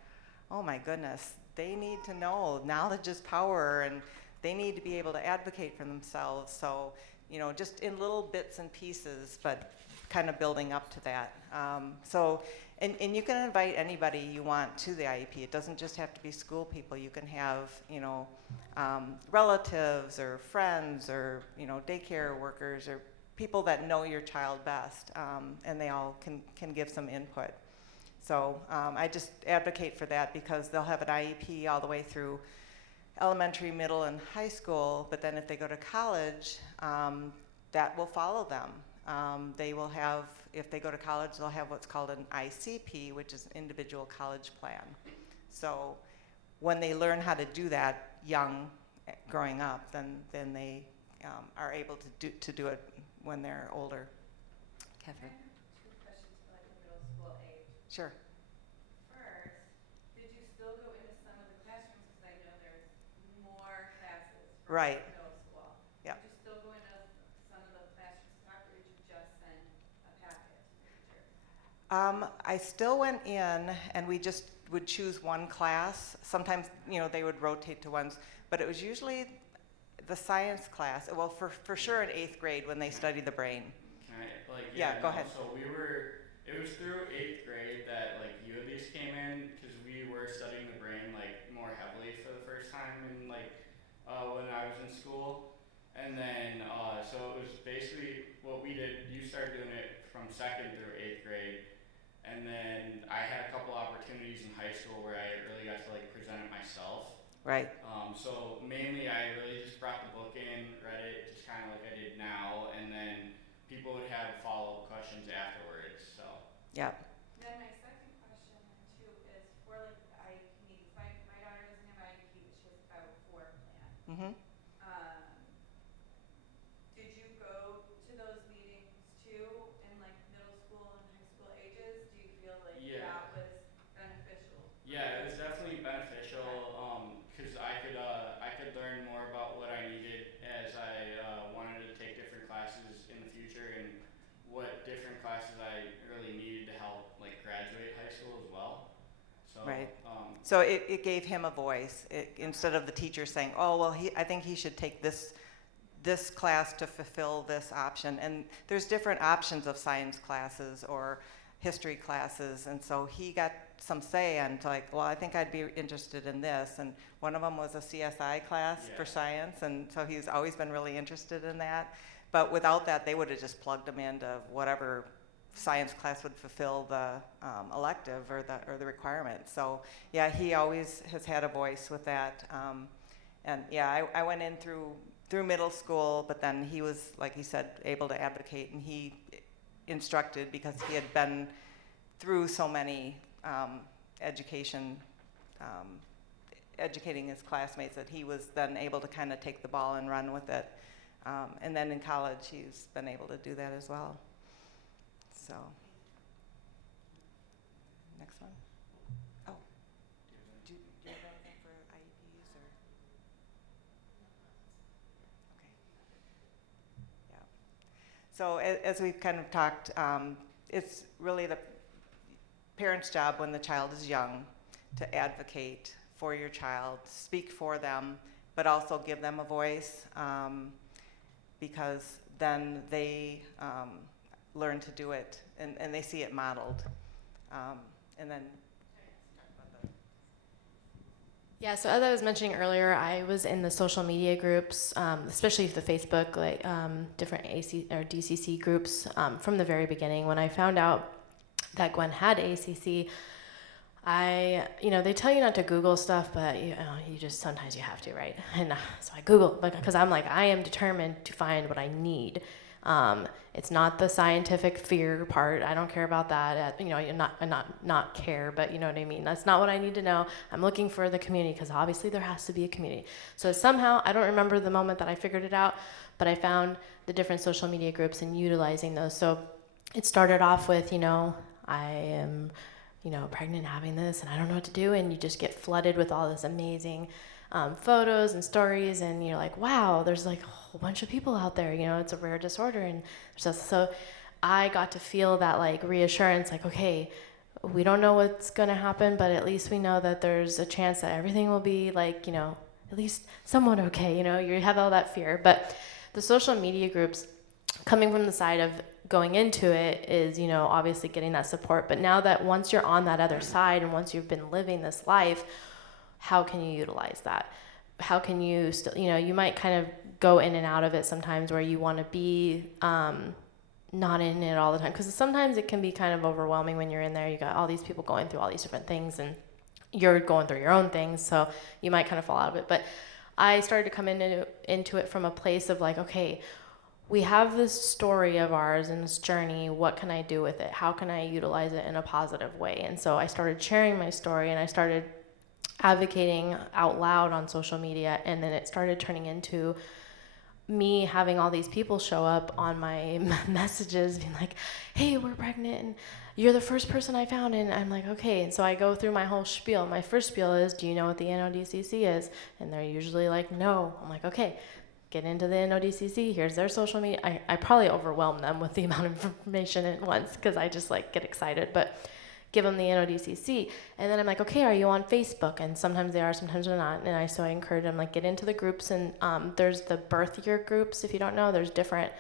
oh my goodness, they need to know. Knowledge is power, and they need to be able to advocate for themselves. So, just in little bits and pieces, but kind of building up to that. And you can invite anybody you want to the IEP. It doesn't just have to be school people. You can have, relatives or friends or, daycare workers or people that know your child best, and they all can give some input. So I just advocate for that, because they'll have an IEP all the way through elementary, middle, and high school, but then if they go to college, that will follow them. They will have, if they go to college, they'll have what's called an ICP, which is an individual college plan. So when they learn how to do that young, growing up, then they are able to do it when they're older. Catherine? I have 2 questions for like the middle school age. Sure. First, did you still go into some of the classrooms, because I know there's more classes for Right. middle school. Yeah. Did you still go into some of the classrooms talk, or did you just send a packet to the teacher? I still went in, and we just would choose one class. Sometimes, they would rotate to ones, but it was usually the science class. Well, for sure in 8th grade when they study the brain. Can I, Yeah, go ahead. So it was through 8th grade that you at least came in, because we were studying the brain more heavily for the first time in when I was in school. And then, so it was basically what we did. You started doing it from 2nd through 8th grade. And then I had a couple opportunities in high school where I really got to present it myself. Right. So mainly I really just brought the book in, read it, just kind of like I did now, and then people would have follow-up questions afterwards, so. Yeah. Then my second question then too is for the IEP meetings. My daughter doesn't have IEP, but she has a 504 plan. Mm-hmm. Did you go to those meetings too in middle school and high school ages? Do you feel like Yeah. that was beneficial? Yeah, it was definitely beneficial, because I could learn more about what I needed as I wanted to take different classes in the future, and what different classes I really needed to help graduate high school as well. So, Right. So it gave him a voice, instead of the teacher saying, oh, well, I think he should take this class to fulfill this option. And there's different options of science classes, or history classes, and so he got some say and like, well, I think I'd be interested in this. And one of them was a CSI class for science, and so he's always been really interested in that. But without that, they would have just plugged him into whatever science class would fulfill the elective or the requirement. So yeah, he always has had a voice with that. And yeah, I went in through middle school, but then he was, like he said, able to advocate, and he instructed because he had been through so many educating his classmates that he was then able to kind of take the ball and run with it. And then in college, he's been able to do that as well. So, next one. Oh, do you have anything for IEPs or? Okay. Yeah. So as we've kind of talked, it's really the parent's job when the child is young to advocate for your child, speak for them, but also give them a voice, because then they learn to do it and they see it modeled. And then Yeah, so as I was mentioning earlier, I was in the social media groups, especially the Facebook, like different AC or DCC groups from the very beginning. When I found out that Gwen had ACC, they tell you not to Google stuff, but you just sometimes you have to, right? And so I Googled because I'm like, I am determined to find what I need. It's not the scientific fear part. I don't care about that. Not care, but you know what I mean. That's not what I need to know. I'm looking for the community because obviously there has to be a community. So somehow, I don't remember the moment that I figured it out, but I found the different social media groups and utilizing those. So it started off with, I am, pregnant, having this, and I don't know what to do, and you just get flooded with all this amazing photos and stories, and you're like, wow, there's like a whole bunch of people out there, it's a rare disorder, and so I got to feel that like reassurance, like, okay, we don't know what's gonna happen, but at least we know that there's a chance that everything will be like, at least somewhat okay, you have all that fear. But the social media groups, coming from the side of going into it is, obviously getting that support, but now that once you're on that other side and once you've been living this life, how can you utilize that? How can you still, you might kind of go in and out of it sometimes where you want to be not in it all the time, because sometimes it can be kind of overwhelming when you're in there. You got all these people going through all these different things and you're going through your own things, so you might kind of fall out of it. But I started to come into it from a place of like, okay, we have this story of ours and this journey. What can I do with it? How can I utilize it in a positive way? And so I started sharing my story, and I started advocating out loud on social media, and then it started turning into me having all these people show up on my messages being like, hey, we're pregnant and you're the first person I found. And I'm like, okay. And so I go through my whole spiel. My first spiel is, do you know what the NODCC is? And they're usually like, no. I'm like, okay, get into the NODCC. Here's their social media. I probably overwhelm them with the amount of information at once because I just like get excited, but give them the NODCC. And then I'm like, okay, are you on Facebook? And sometimes they are, sometimes they're not. And so I encourage them, like, get into the groups. And there's the birth year groups. If you don't know, there's different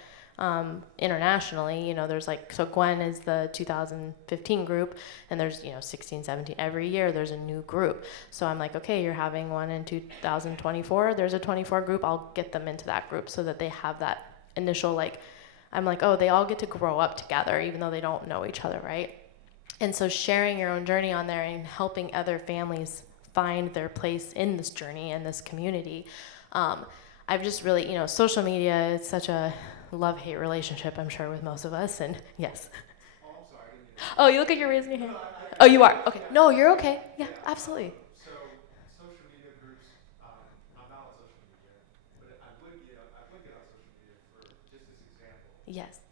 internationally, there's like, so Gwen is the 2015 group, and there's, 16, 17, every year there's a new group. So I'm like, okay, you're having one in 2024, there's a 24 group, I'll get them into that group so that they have that initial, like, I'm like, oh, they all get to grow up together, even though they don't know each other, right? And so sharing your own journey on there and helping other families find their place in this journey and this community. I've just really, social media is such a love-hate relationship, I'm sure, with most of us. And yes. Oh, I'm sorry. Oh, you look like you're raising your hand. Oh, you are? Okay. No, you're okay. Yeah, absolutely. So, social media groups, I'm not on social media, but I would get on social media for just this example. Yes.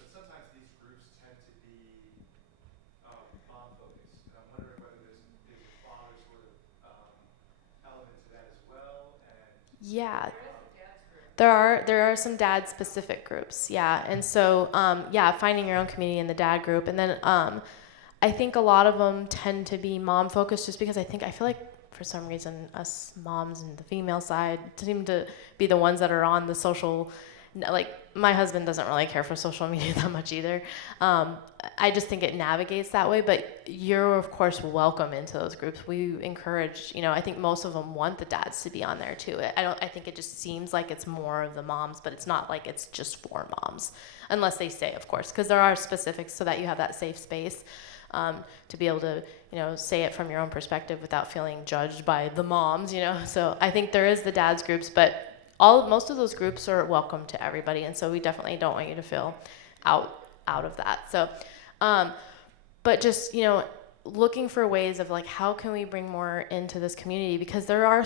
But sometimes these groups tend to be mom-focused, and I'm wondering whether there's a father sort of element to that as well. And Yeah. There are some dad specific groups, yeah, and so finding your own community in the dad group, and then I think a lot of them tend to be mom focused, just because I feel like for some reason us moms and the female side seem to be the ones that are on the social like my husband doesn't really care for social media that much either. I just think it navigates that way, but you're of course welcome into those groups. We encourage, I think most of them want the dads to be on there too. I think it just seems like it's more of the moms, but it's not like it's just for moms, unless they say, of course, because there are specifics so that you have that safe space to be able to, say it from your own perspective without feeling judged by the moms, So I think there is the dads groups, but most of those groups are welcome to everybody, and so we definitely don't want you to feel out of that. So, but just looking for ways of like how can we bring more into this community, because there are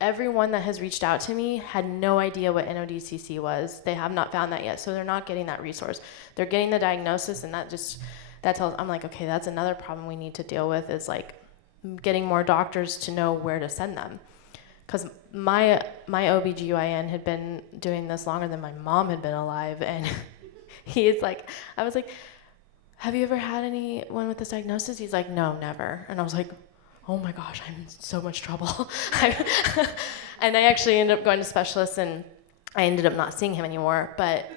everyone that has reached out to me had no idea what NODCC was. They have not found that yet, so they're not getting that resource. They're getting the diagnosis, and that tells, I'm like, okay, that's another problem we need to deal with, is like getting more doctors to know where to send them. Because my OBGYN had been doing this longer than my mom had been alive, and I was like, have you ever had anyone with this diagnosis? He's like, no, never. And I was like, oh my gosh, I'm in so much trouble. And I actually ended up going to specialists, and I ended up not seeing him anymore. But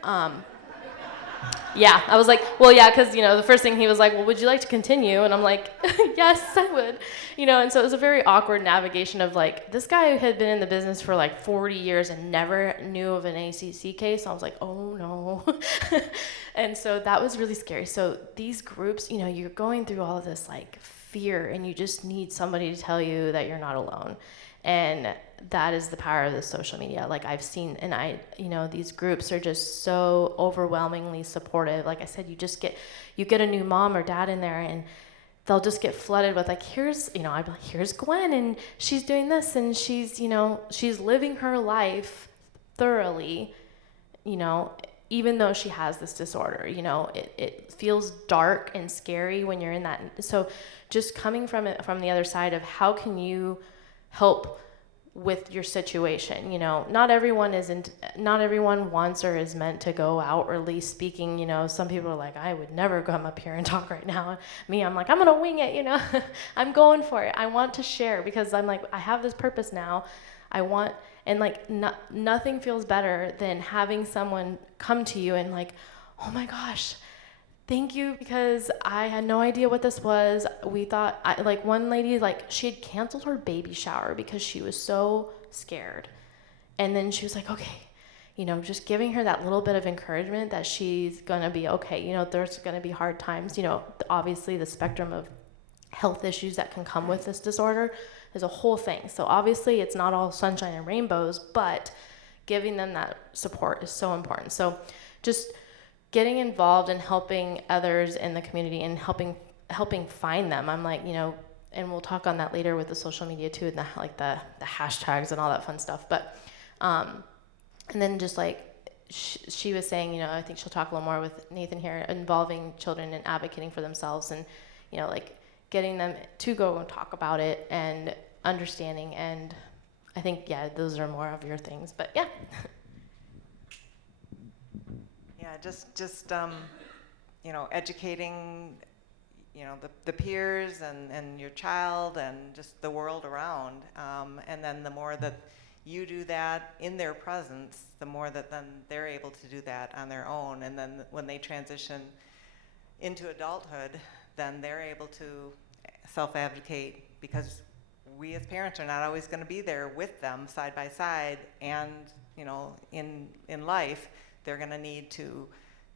yeah, I was like, well, yeah, because, the first thing he was like, well, would you like to continue? And I'm like, yes, I would. And so it was a very awkward navigation of like, this guy had been in the business for like 40 years and never knew of an ACC case. I was like, oh no. And so that was really scary. So these groups, you're going through all of this like fear, and you just need somebody to tell you that you're not alone. And that is the power of the social media. Like I've seen, and these groups are just so overwhelmingly supportive. Like I said, you get a new mom or dad in there, and they'll just get flooded with like, here's Gwen, and she's doing this, and she's living her life thoroughly, even though she has this disorder. It feels dark and scary when you're in that. So just coming from it from the other side of how can you help with your situation. Not everyone wants or is meant to go outwardly speaking. Some people are like, I would never come up here and talk right now. Me, I'm like, I'm gonna wing it. I'm going for it. I want to share, because I'm like, I have this purpose now. And like nothing feels better than having someone come to you and like, oh my gosh, thank you, because I had no idea what this was. We thought, one lady, she had canceled her baby shower because she was so scared. And then she was like, okay, just giving her that little bit of encouragement that she's going to be okay. There's going to be hard times. Obviously the spectrum of health issues that can come with this disorder is a whole thing. So obviously it's not all sunshine and rainbows, but giving them that support is so important. So just getting involved and helping others in the community and helping find them. I'm like, and we'll talk on that later with the social media too, and the hashtags and all that fun stuff. But and then just like she was saying, I think she'll talk a little more with Nathan here, involving children and advocating for themselves, and getting them to go and talk about it and understanding. And I think those are more of your things. But yeah. Yeah, just educating, the peers and your child and just the world around. And then the more that you do that in their presence, the more that then they're able to do that on their own. And then when they transition into adulthood, then they're able to self-advocate, because we as parents are not always going to be there with them side by side. And, in life, they're going to need to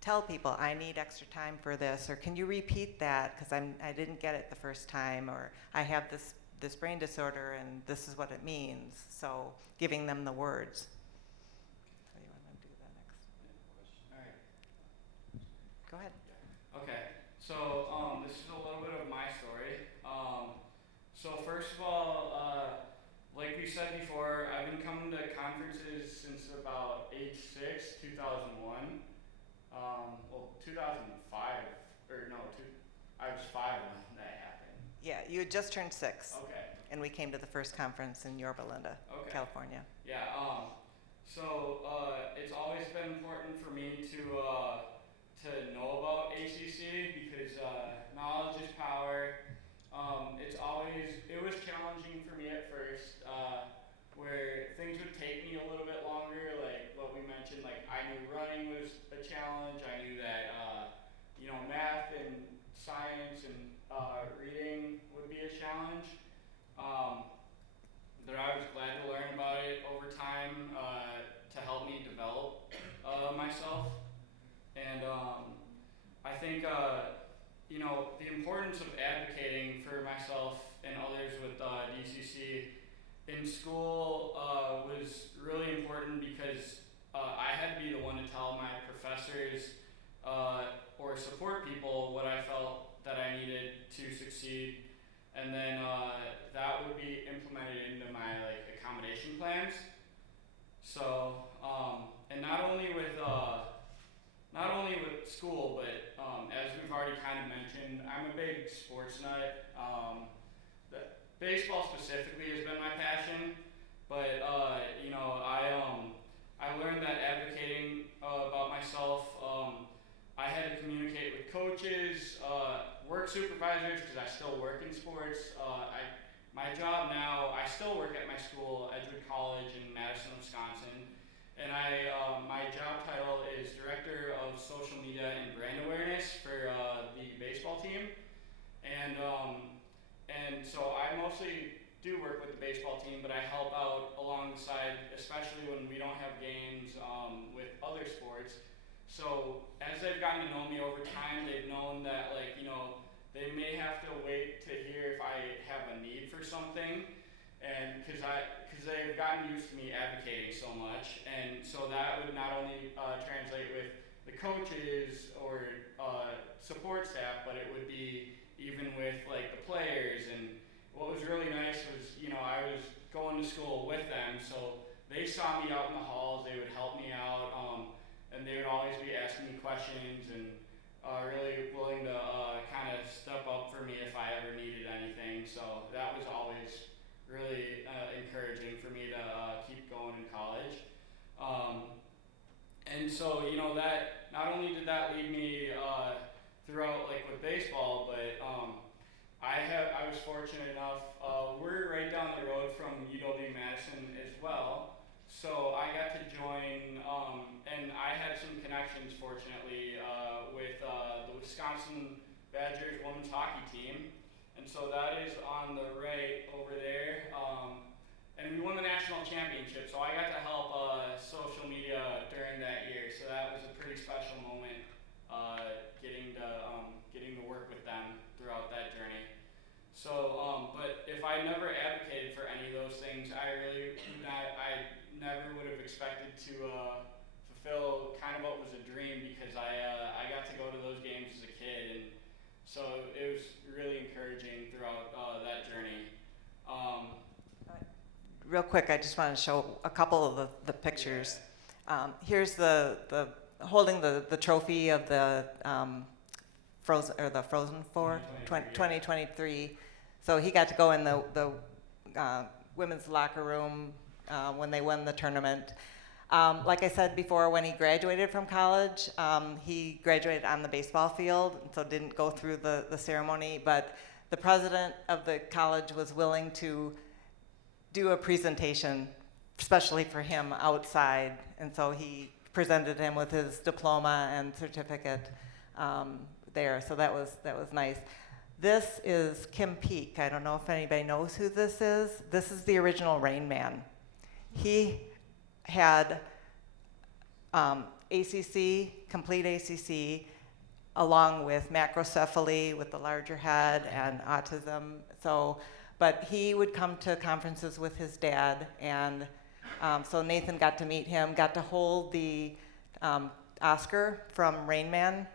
tell people, I need extra time for this, or can you repeat that, because I didn't get it the first time, or I have this brain disorder and this is what it means. So giving them the words. So you want to do that next? All right. Go ahead. Okay. So this is a little bit of my story. So first of all, like we said before, I've been coming to conferences since about age 6, 2001. 2005, I was 5 when that happened. Yeah, you had just turned 6. Okay. And we came to the first conference in Yorba Linda, Okay. California. Yeah. So it's always been important for me to know about ACC, because knowledge is power. It was challenging for me at first, where things would take me a little bit longer, like what we mentioned, like I think, the importance of advocating for myself and others with DCC in school was really important because I had to be the one to tell my professors or support people what I felt that I needed to succeed, and then that would be implemented into my accommodation plans. So, and not only with school, but as we've already kind of mentioned, I'm a big sports nut. Baseball specifically has been my passion, but I learned that advocating about myself, I had to communicate with coaches, work supervisors, because I still work in sports. My job now, I still work at my school, Edgewood College in Madison, Wisconsin, and my job title is Director of Social Media and Brand Awareness for the baseball team, and so I mostly do work with the baseball team, but I help out along the side, especially when we don't have games with other sports. So as they've gotten to know me over time, they've known that they may have to wait to hear if I have a need for something, and because they've gotten used to me advocating so much, and so that would not only translate with the coaches or support staff, but it would be even with the players. And what was really nice was I was going to school with them, so they saw me out in the halls. They would help me out, and they would always be asking me questions and really willing to kind of step up for me if I ever needed anything. So that was always really encouraging for me to keep going in college. And so that not only did that lead me throughout with baseball, but I was fortunate enough. We're right down the road from UW-Madison as well, so I got to join, and I had some connections, fortunately, with the Wisconsin Badgers women's hockey team, and so that is on the right over there. And we won the national championship, so I got to help social media during that year, so that was a pretty special moment, getting to work with them throughout that journey. So, but if I never advocated for any of those things, I never would have expected to fulfill kind of what was a dream, because I got to go to those games as a kid, and so it was really encouraging throughout that journey. Real quick, I just want to show a couple of the pictures. Here's the holding the trophy of the Frozen Four 2023. So he got to go in the women's locker room when they won the tournament. Like I said before, when he graduated from college, he graduated on the baseball field, so didn't go through the ceremony, but the president of the college was willing to do a presentation especially for him outside, and so he presented him with his diploma and certificate there, so that was nice. This is Kim Peek. I don't know if anybody knows who this is. This is the original Rain Man. He had ACC, complete ACC, along with macrocephaly with the larger head and autism. So, but he would come to conferences with his dad, and so Nathan got to meet him, got to hold the Oscar from Rain Man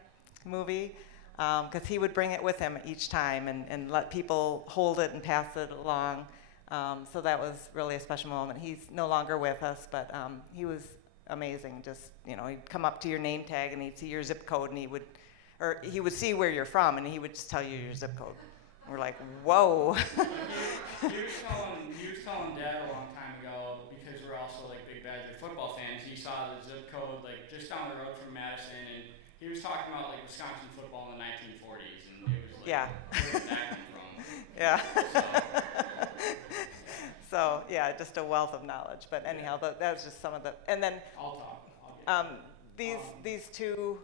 movie, because he would bring it with him each time and let people hold it and pass it along. So that was really a special moment. He's no longer with us, but he was amazing. Just, he'd come up to your name tag and he'd see your zip code, and he would see where you're from, and he would just tell you your zip code. We're like, whoa. He was telling Dad a long time ago, because we're also big Badger football fans. He saw the zip code just down the road from Madison, and he was talking about Wisconsin football in the 1940s, and it was where that came from. Yeah. So yeah, just a wealth of knowledge. But anyhow, that was just some of the. And then I'll talk. these two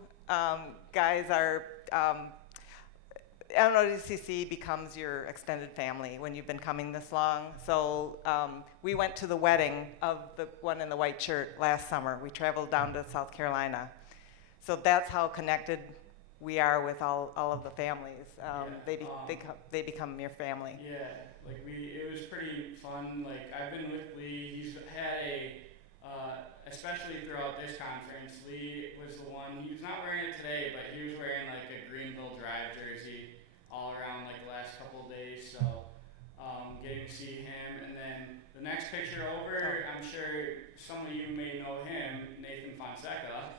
guys are. DCC becomes your extended family when you've been coming this long. So we went to the wedding of the one in the white shirt last summer. We traveled down to South Carolina. So that's how connected we are with all of the families. Yeah, They become your family. Yeah, like it was pretty fun. Like I've been with Lee. He's had especially throughout this conference. Lee was the one. He was not wearing it today, but he was wearing like a Greenville Drive jersey all around like the last couple of days. So getting to see him, and then the next picture over, I'm sure some of you may know him, Nathan Fonseca.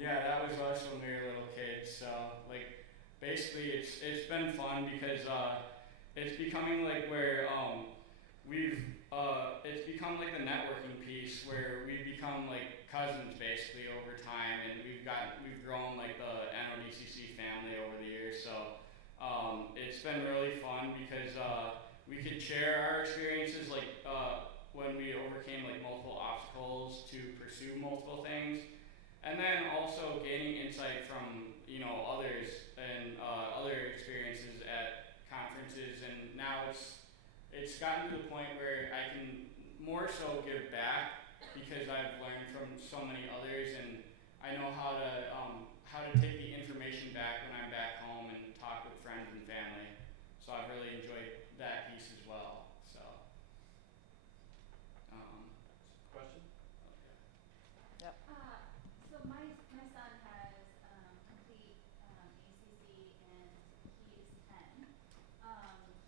Yeah, that was us when we were little kids. So like basically, it's been fun because it's becoming like where it's become like the networking piece where we become like cousins basically over time, and we've grown like the NODCC family over the years. So it's been really fun because we could share our experiences like when we overcame like multiple obstacles to pursue multiple things, and then also gaining insight from others and other experiences at conferences. And now it's gotten to the point where I can more so give back because I've learned from so many others, and I know how to take the information back when I'm back home and talk with friends and family. So I've really enjoyed that piece as well. So Question? Yep. So my son has complete ACC and he is 10.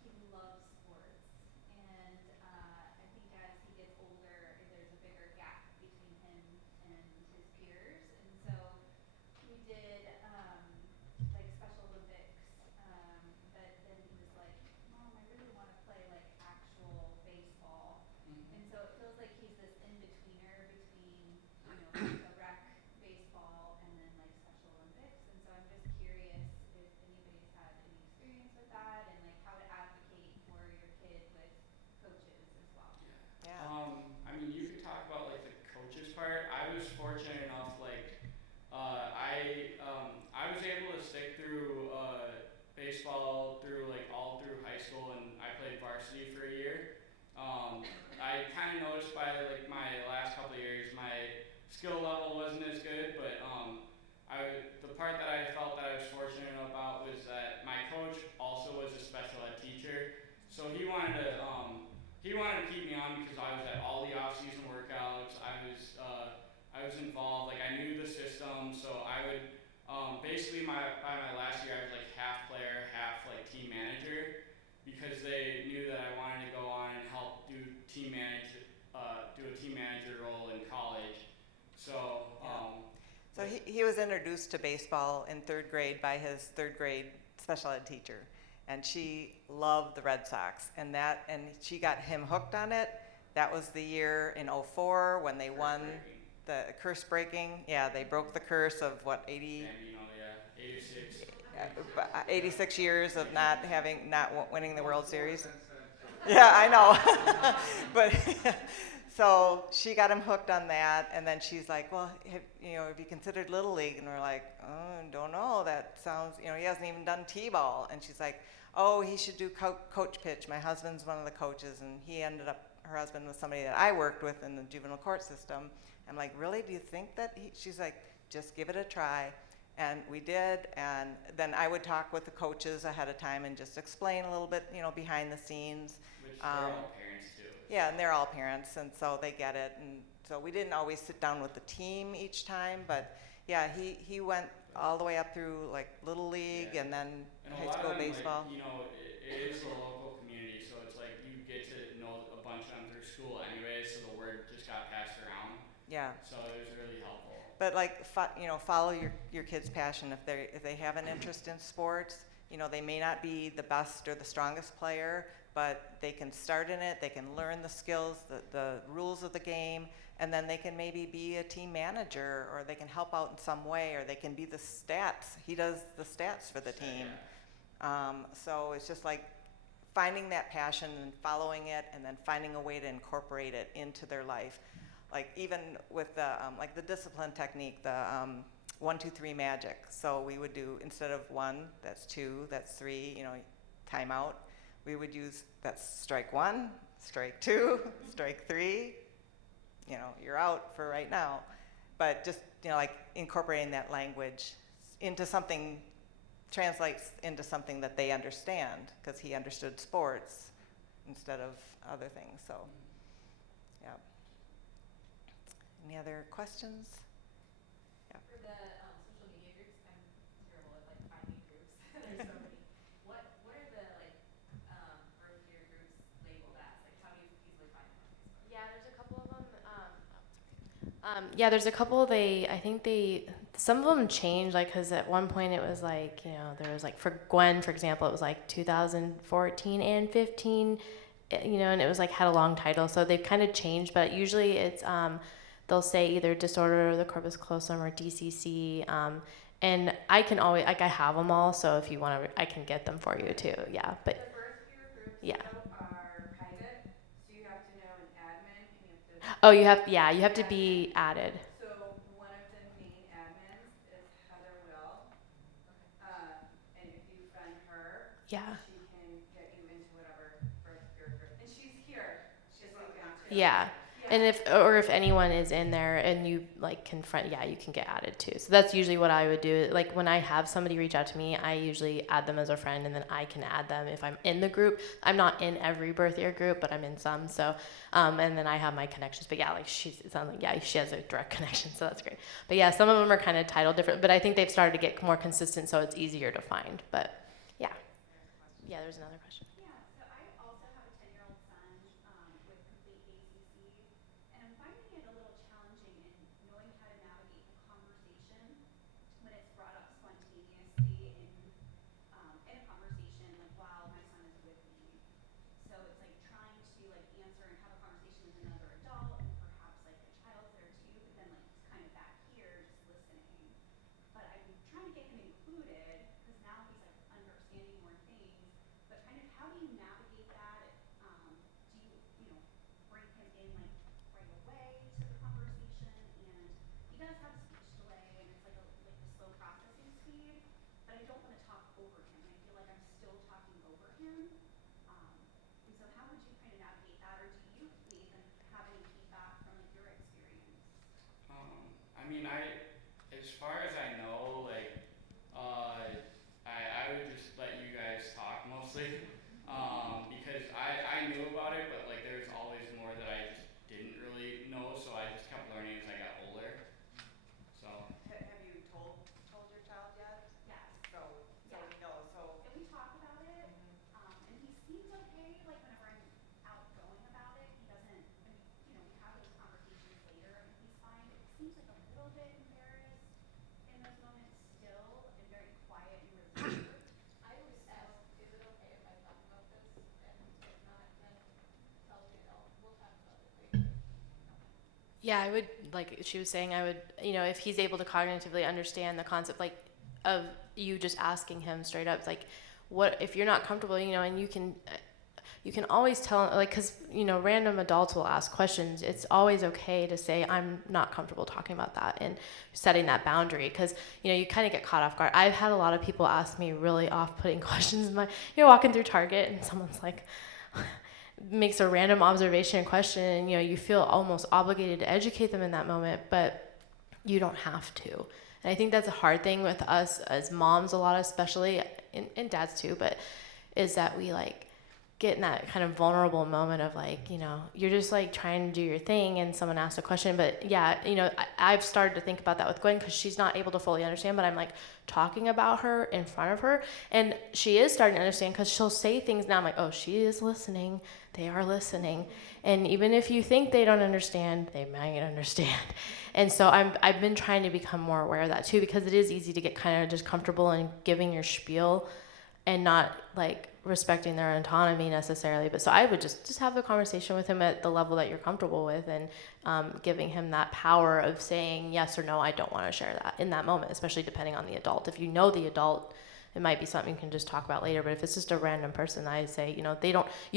He loves sports, and I think as he gets older, there's a bigger gap between him and his peers, and so we did like Special Olympics, but then he was like, Mom, I really want to play like actual baseball. And so it feels like he's this in-betweener between, like the rec baseball and then like Special Olympics. And so I'm just curious if anybody's had any experience with that and like how to advocate for your kid with coaches as well. Yeah. I mean, you could talk about like the coaches part. I was fortunate enough, like I was able to stick through baseball through like all through high school, and I played varsity for a year. I kind of noticed by like my last couple of years, my skill level wasn't as good, but the part that I felt that I was fortunate about was that my coach also was a special ed teacher, so he wanted to keep me on because I was at all the off-season workouts. I was involved. Like I knew the system, so I would basically by my last year I was like half player, half like team manager, because they knew that I wanted to go on and help do a team manager role in college. So So he was introduced to baseball in 3rd grade by his 3rd grade special ed teacher, and she loved the Red Sox, and she got him hooked on it. That was the year in '04 when they won the curse breaking. Yeah, they broke the curse of what, 86 years of not winning the World Series. Yeah, I know. But so she got him hooked on that, and then she's like, well, have you considered Little League? And we're like, oh, don't know. That sounds, he hasn't even done T-ball. And she's like, oh, he should do coach pitch. My husband's one of the coaches, and her husband was somebody that I worked with in the juvenile court system. I'm like, really? Do you think that she's like, just give it a try. And we did, and then I would talk with the coaches ahead of time and just explain a little bit, behind the scenes. Which they're all parents too. Yeah, and they're all parents, and so they get it. And so we didn't always sit down with the team each time, but yeah, he went all the way up through like Little League, and then high school baseball. Like, it is a local community, so it's like you get to know a bunch of them through school anyway, so the word just got passed around. Yeah. So it was really helpful. But like, follow your kid's passion. If they have an interest in sports, they may not be the best or the strongest player, but they can start in it. They can learn the skills, the rules of the game, and then they can maybe be a team manager, or they can help out in some way, or they can be the stats. He does the stats for the team. So it's just like finding that passion and following it, and then finding a way to incorporate it into their life. Like even with the like the discipline technique, the 1, 2, 3 magic. So we would do, instead of 1, that's 2, that's 3. Timeout. We would use, that's strike 1, strike 2, strike 3. You're out for right now. But just like incorporating that language into something, translates into something that they understand, because he understood sports instead of other things. So, yeah. Any other questions? Yeah. For the social media groups, I'm terrible at like finding groups. There's so many. What are the like birth year groups labeled as? Like how do you easily find them on Facebook? Yeah, there's a couple of them. Yeah, there's a couple. I think some of them changed, like, because at one point it was like, there was like, for Gwen, for example, it was like 2014 and 15, and it was like, had a long title. So they've kind of changed, but usually it's, they'll say either disorder of the corpus callosum or DCC. And I can always, like, I have them all. So if you want to, I can get them for you too. Yeah. But The birth year groups yeah. though are private, so you have to know an admin and you have to. Oh, you have to be added. So one of the main admins is Heather Will, and if you friend her, Yeah. she can get you into whatever birth year group. And she's here. She's looking too. Yeah. And if anyone is in there and you like confront, you can get added too. So that's usually what I would do. Like when I have somebody reach out to me, I usually add them as a friend, and then I can add them if I'm in the group. I'm not in every birth year group, but I'm in some. So, and then I have my connections. But yeah, like it sounds like she has a direct connection, so that's great. But yeah, some of them are kind of titled different. But I think they've started to get more consistent, so it's easier to find. But yeah, there's another question. Yeah, so I also have a 10-year-old son with complete DCC, and I'm finding it a little challenging in knowing how to navigate the conversation when it's brought up spontaneously in a conversation, like while my son is with me. So it's like trying to like answer and have a conversation with another adult, and perhaps like the child's there too, but then like he's kind of back here just listening. But I'm trying to get him included because now he's like understanding more things. But kind of how do you navigate that? Do you bring him in like right away to the conversation? And he does have speech delay, and it's like the slow processing speed. But I don't want to talk over him. I feel like I'm still talking over him. And so how would you kind of navigate that, or do you even have any feedback from like your experience? I mean, as far as I know, like, I would just let you guys talk mostly, because I knew about it, but like there's always more that I just didn't really know, so I just kept learning as I got older. So. Have you told your child yet? Yes. So Yeah. we know. So. And we talk about it, and he seems okay. Like whenever I'm outgoing about it, he doesn't. And we have those conversations later, and he's fine. But he seems like a little bit embarrassed in those moments still, and very quiet and reserved. I always ask, is it okay if I talk about this? And if not, then tell me, we'll talk about it later. Yeah, I would, like she was saying, I would, if he's able to cognitively understand the concept, like, of you just asking him straight up, it's like, what, if you're not comfortable, and you can always tell, like, because, random adults will ask questions. It's always okay to say, I'm not comfortable talking about that, and setting that boundary, because, you kind of get caught off guard. I've had a lot of people ask me really off-putting questions. You're walking through Target, and someone's like, makes a random observation and question, and you feel almost obligated to educate them in that moment, but you don't have to. And I think that's a hard thing with us as moms a lot, especially, and dads too, but is that we like get in that kind of vulnerable moment of like, you're just like trying to do your thing and someone asks a question. But yeah, I've started to think about that with Gwen, because she's not able to fully understand, but I'm like talking about her in front of her, and she is starting to understand, because she'll say things now. I'm like, oh, she is listening. They are listening. And even if you think they don't understand, they might understand. And so I've been trying to become more aware of that too, because it is easy to get kind of just comfortable in giving your spiel and not like respecting their autonomy necessarily. But so I would just have a conversation with him at the level that you're comfortable with, and giving him that power of saying yes or no, I don't want to share that in that moment, especially depending on the adult. If you know the adult, it might be something you can just talk about later. But if it's just a random person, I say, you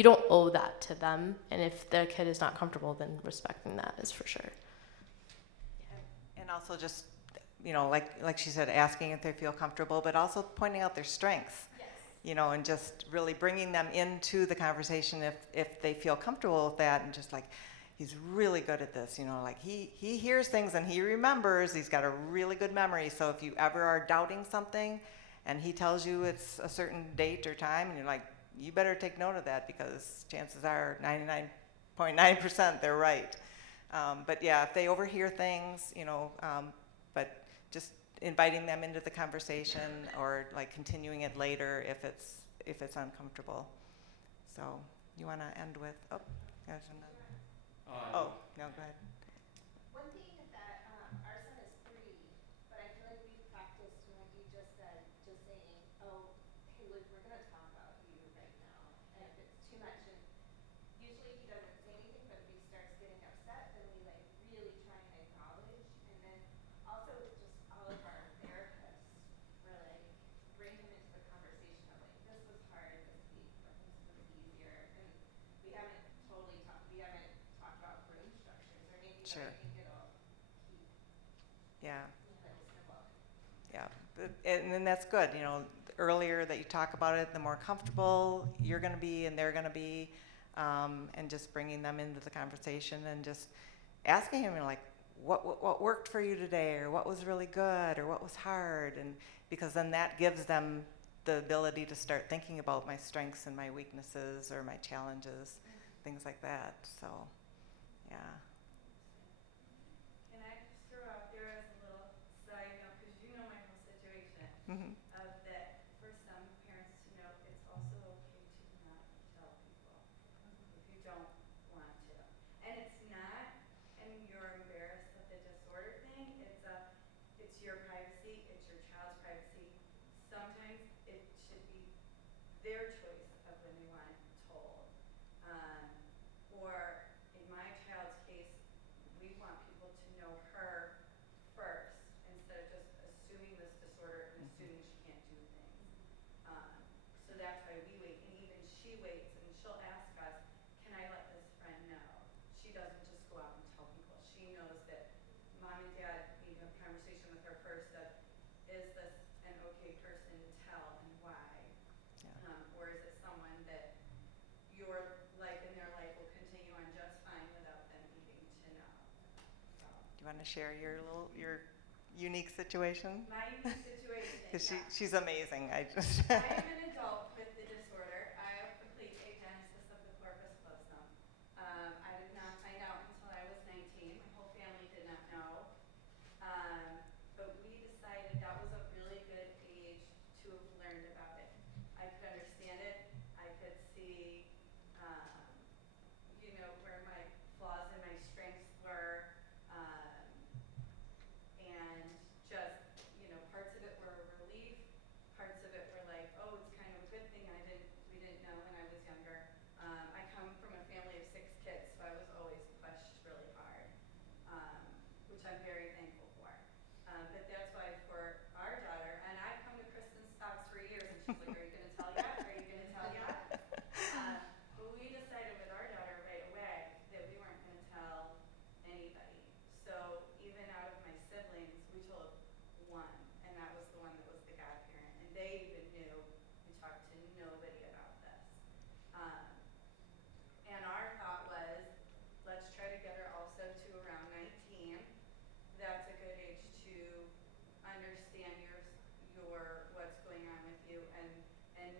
don't owe that to them. And if the kid is not comfortable, then respecting that is for sure. And also just, like she said, asking if they feel comfortable, but also pointing out their strengths. Yes. And just really bringing them into the conversation if they feel comfortable with that, and just like, he's really good at this, like he hears things and he remembers. He's got a really good memory. So if you ever are doubting something and he tells you it's a certain date or time and you're like, you better take note of that because chances are 99.9% they're right. But yeah, if they overhear things, but just inviting them into the conversation or like continuing it later if it's uncomfortable. So you want to end with, there's another. No, go ahead. One thing that our son is 3, but I feel like we've practiced in what you just said, just saying, "Oh, hey, Luke, we're gonna talk about you right now." And if it's too much, and usually he doesn't say anything, but if he starts getting upset, then we like really try and acknowledge. And then also just all of our therapists were like, bring him into the conversation of like, this was hard this week, or this was easier. And we haven't talked about room structures or anything, Sure. but I think it'll keep Yeah. the symbol. Yeah, and then that's good. The earlier that you talk about it, the more comfortable you're going to be and they're going to be, and just bringing them into the conversation and just asking them, like, what worked for you today, or what was really good, or what was hard, and because then that gives them the ability to start thinking about my strengths and my weaknesses or my challenges, things like that. So, yeah. Can I just throw out there as a little side note, because you know my whole situation, Mm-hmm. of that for some parents to know it's also okay to not tell people if you don't want to. And it's not, and you're embarrassed of the disorder thing, it's your privacy, it's your child's privacy. Sometimes it should be their choice of when they want it told. Or in my child's case, we want people to know her first instead of just assuming this disorder and assuming she can't do things. So that's why we wait, and even she waits, and she'll ask us, can I let this friend know? She doesn't just go out and tell people. She knows that mom and dad need to have a conversation with her first of, is this an okay person to tell and why? Or is it someone that your life and their life will continue on just fine without them needing to know? So, Do you want to share your unique situation? my unique situation. Because Yeah. she's amazing. I just. I am an adult with the disorder. I have complete agenesis of the corpus callosum. I did not find out until I was 19. My whole family did not know. But we decided that was a really good age to have learned about it. I could understand it. I could see, where my flaws and my strengths were. And just, parts of it were a relief, parts of it were like, oh, it's kind of a good thing we didn't know when I was younger. I come from a family of 6 kids, so I was always pushed really hard, which I'm very thankful for. But that's why for our daughter, and I've come to Kristen's talks for years, and she's like, are you going to tell yet? Are you going to tell yet? But we decided with our daughter right away that we weren't going to tell anybody. So even out of my siblings, we told one, and that was the one that was the godparent. And they even knew we talked to nobody about this. And our thought was, let's try to get her also to around 19. That's a good age to understand your what's going on with you and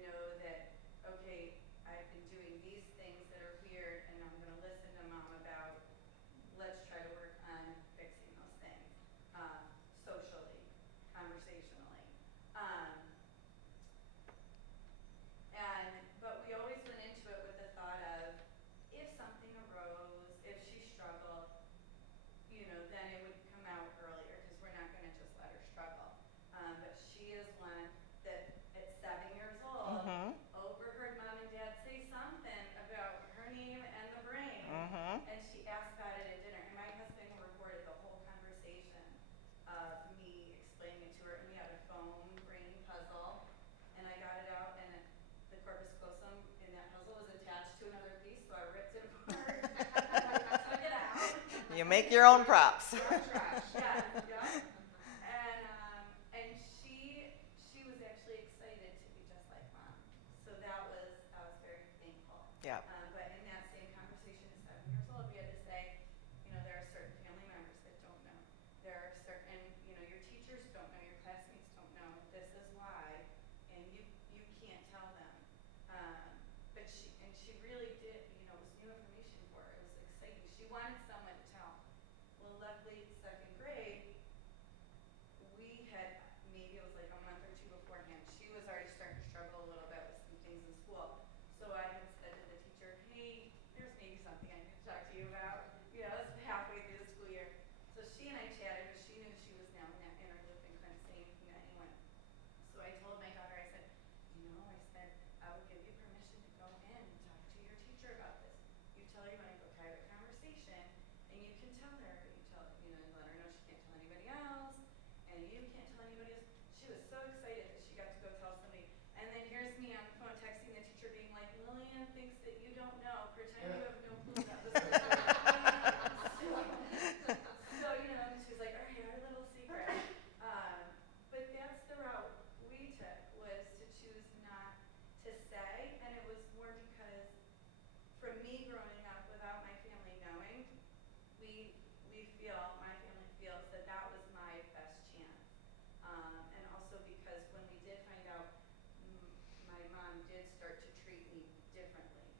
know that, okay, I've been doing these things that are weird, and I'm going to listen to mom about. Let's try to work on fixing those things, socially, conversationally. But we always went into it with the thought of, if something arose, if she struggled, then it would come out earlier, because we're not going to just let her struggle. But she is one that at 7 years old, overheard mom and dad say something about her name and the brain. And she asked about it at dinner. And my husband recorded the whole conversation of me explaining it to her. And we had a foam brain puzzle. And I got it out, and the corpus callosum in that puzzle was attached to another piece, so I ripped it apart. Took it out. You make your own props. Trash. Yeah. And she was actually excited to be just like mom. So I was very thankful. Yeah. But in that same conversation at 7 years old, we had to say, she wanted someone to tell. Well, luckily, second grade, we had, maybe it was like a month or two beforehand, she was already starting to struggle a little bit with some things in school. So I had said to the teacher, hey, there's maybe something I need to talk to you about. You know, it's halfway through the school year. So she and I chatted, but she knew she was now in that inner loop and couldn't say anything to anyone. So I told my daughter, I said, I said, I will give you permission to go in and talk to your teacher about this. You tell her you want to have a private conversation, and you can tell her, let her know she can't tell anybody else, and you can't tell anybody else. She was so excited that she got to go tell somebody. And then here's me on the phone texting the teacher being like, Lillian thinks that you don't know. Pretend you have no clue about this. So, and she's like, all right, our little secret. But that's the route we took, was to choose not to say. And it was more because, for me growing up without my family knowing, my family feels that that was my best chance. And also because when we did find out, my mom did start to treat me differently.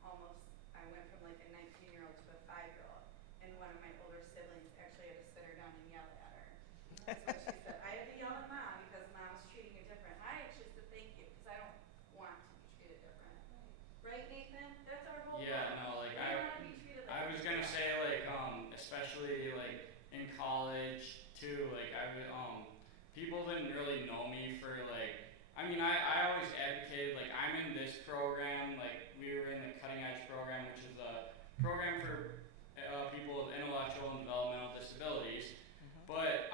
Almost, I went from like a 19-year-old to a 5-year-old. And one of my older siblings actually had to sit her down and yell at her. That's what she said. I had to yell at mom because mom was treating you different. I actually said thank you because I don't want to be treated different. Right, Nathan? That's our whole Yeah, goal. no, like We want to be treated like I was gonna say, like, especially like in college too, like people didn't really know me for like, I always advocated, like, I'm in this program, like we were in the cutting edge program, which is a program for people with intellectual and developmental disabilities, but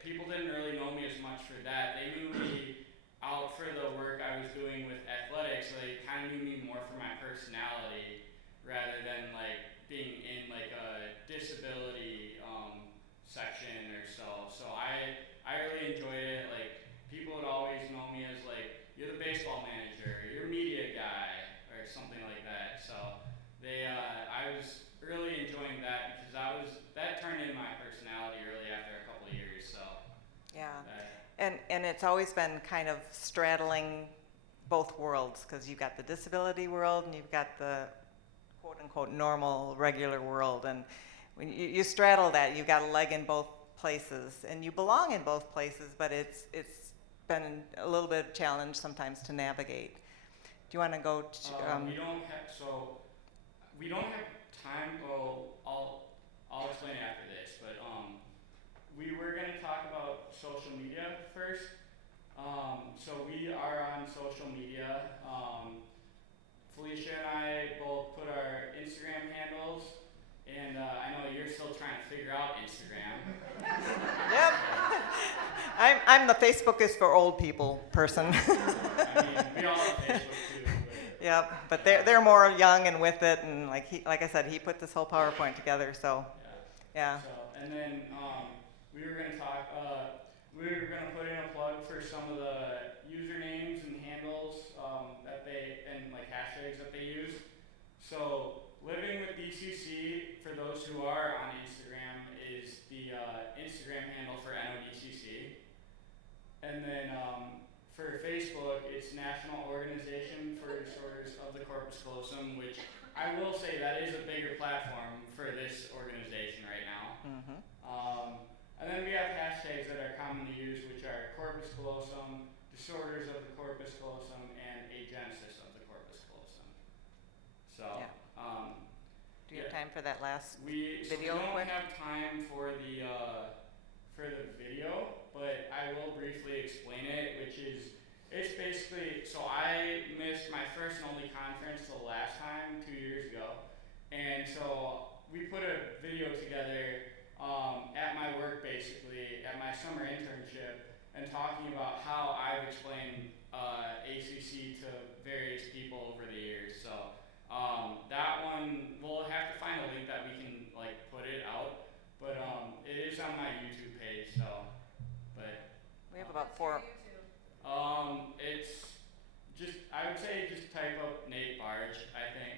people didn't really know me as much for that. They knew me out for the work I was doing with athletics, so they kind of knew me more for my personality rather than like being in like a disability section or so. So I really enjoyed it. Like people would always know me as like, you're the baseball manager, you're a media guy, or something like that. So I was really enjoying that because that turned into my personality really after a couple of years. So Yeah. And it's always been kind of straddling both worlds, because you've got the disability world and you've got the quote-unquote normal, regular world. And when you straddle that, you've got a leg in both places, and you belong in both places, but it's been a little bit of a challenge sometimes to navigate. Do you want to go to... we don't have time. Well, I'll explain it after this, but we were going to talk about social media first. So we are on social media. Felicia and I both put our Instagram handles, and I know you're still trying to figure out Instagram. Yep. I'm the Facebook is for old people person. We all have Facebook too. Yep, but they're more young and with it, and like I said, he put this whole PowerPoint together, so yeah. So, and then we were going to talk. We were going to put in a plug for some of the usernames and handles and like hashtags that they use. So Living with DCC, for those who are on Instagram, is the Instagram handle for NODCC. And then for Facebook, it's National Organization for Disorders of the Corpus Callosum, which I will say that is a bigger platform for this organization right now. Mm-hmm. And then we have hashtags that are commonly used, which are Corpus Callosum, Disorders of the Corpus Callosum, and Agenesis of the Corpus Callosum. So, Yeah. Do you have time for that last we video? don't quick? have time for the video, but I will briefly explain it, which is, it's basically, so I missed my first and only conference the last time 2 years ago, and so we put a video together at my work, basically, at my summer internship, and talking about how I've explained ACC to various people over the years. So that one, we'll have to find a link that we can like put it out, but it is on my YouTube page. So, but We have about 4. it's just, I would say just type up Nate Barge. I think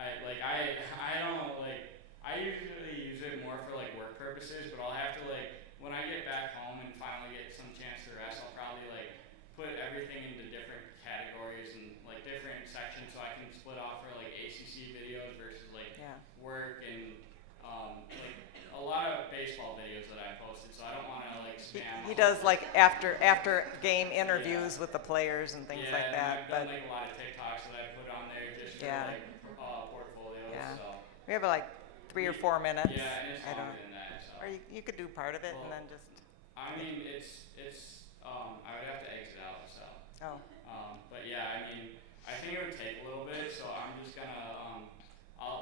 I don't like. I usually use it more for like work purposes, but I'll have to like, when I get back home and finally get some chance to rest, I'll probably like put everything into different categories and like different sections so I can split off for like ACC videos versus like Yeah. work and like a lot of baseball videos that I posted, so I don't want to like spam. He all does of like them. after game interviews with the players and things Yeah, like and that. I've done like a lot of TikToks that I put on there just for Yeah. like portfolios. Yeah. So. We have like 3 or 4 minutes. Yeah, and it's I don't. longer than that. So. Or you could do part of it and Well, then just. I mean, I would have to exit out. So. Oh. But yeah, I mean, I think it would take a little bit, so I'm just gonna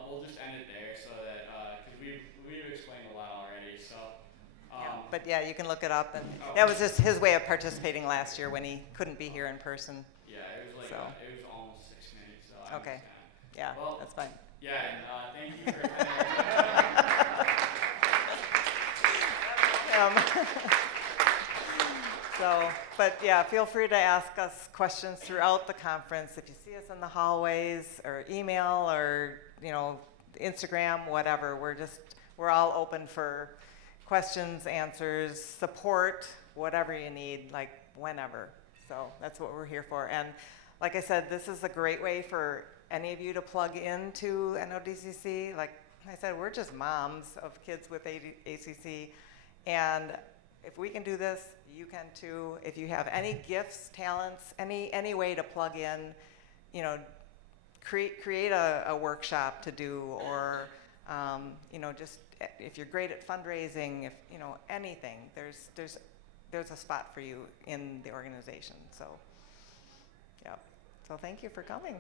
we'll just end it there so that because we've explained a lot already. So. But yeah, you can look it up, and Oh. that was just his way of participating last year when he couldn't be here in person. Yeah, it was like So. It was almost 6 minutes. So I Okay. was kinda, Yeah, Well, that's fine. yeah, and thank you for. So, but yeah, feel free to ask us questions throughout the conference. If you see us in the hallways or email or, Instagram, whatever, we're all open for questions, answers, support, whatever you need, like whenever. So that's what we're here for. And like I said, this is a great way for any of you to plug into NODCC. Like I said, we're just moms of kids with ACC. And if we can do this, you can too. If you have any gifts, talents, any way to plug in, create a workshop to do, or just if you're great at fundraising, if anything, there's a spot for you in the organization. So, yeah. So thank you for coming.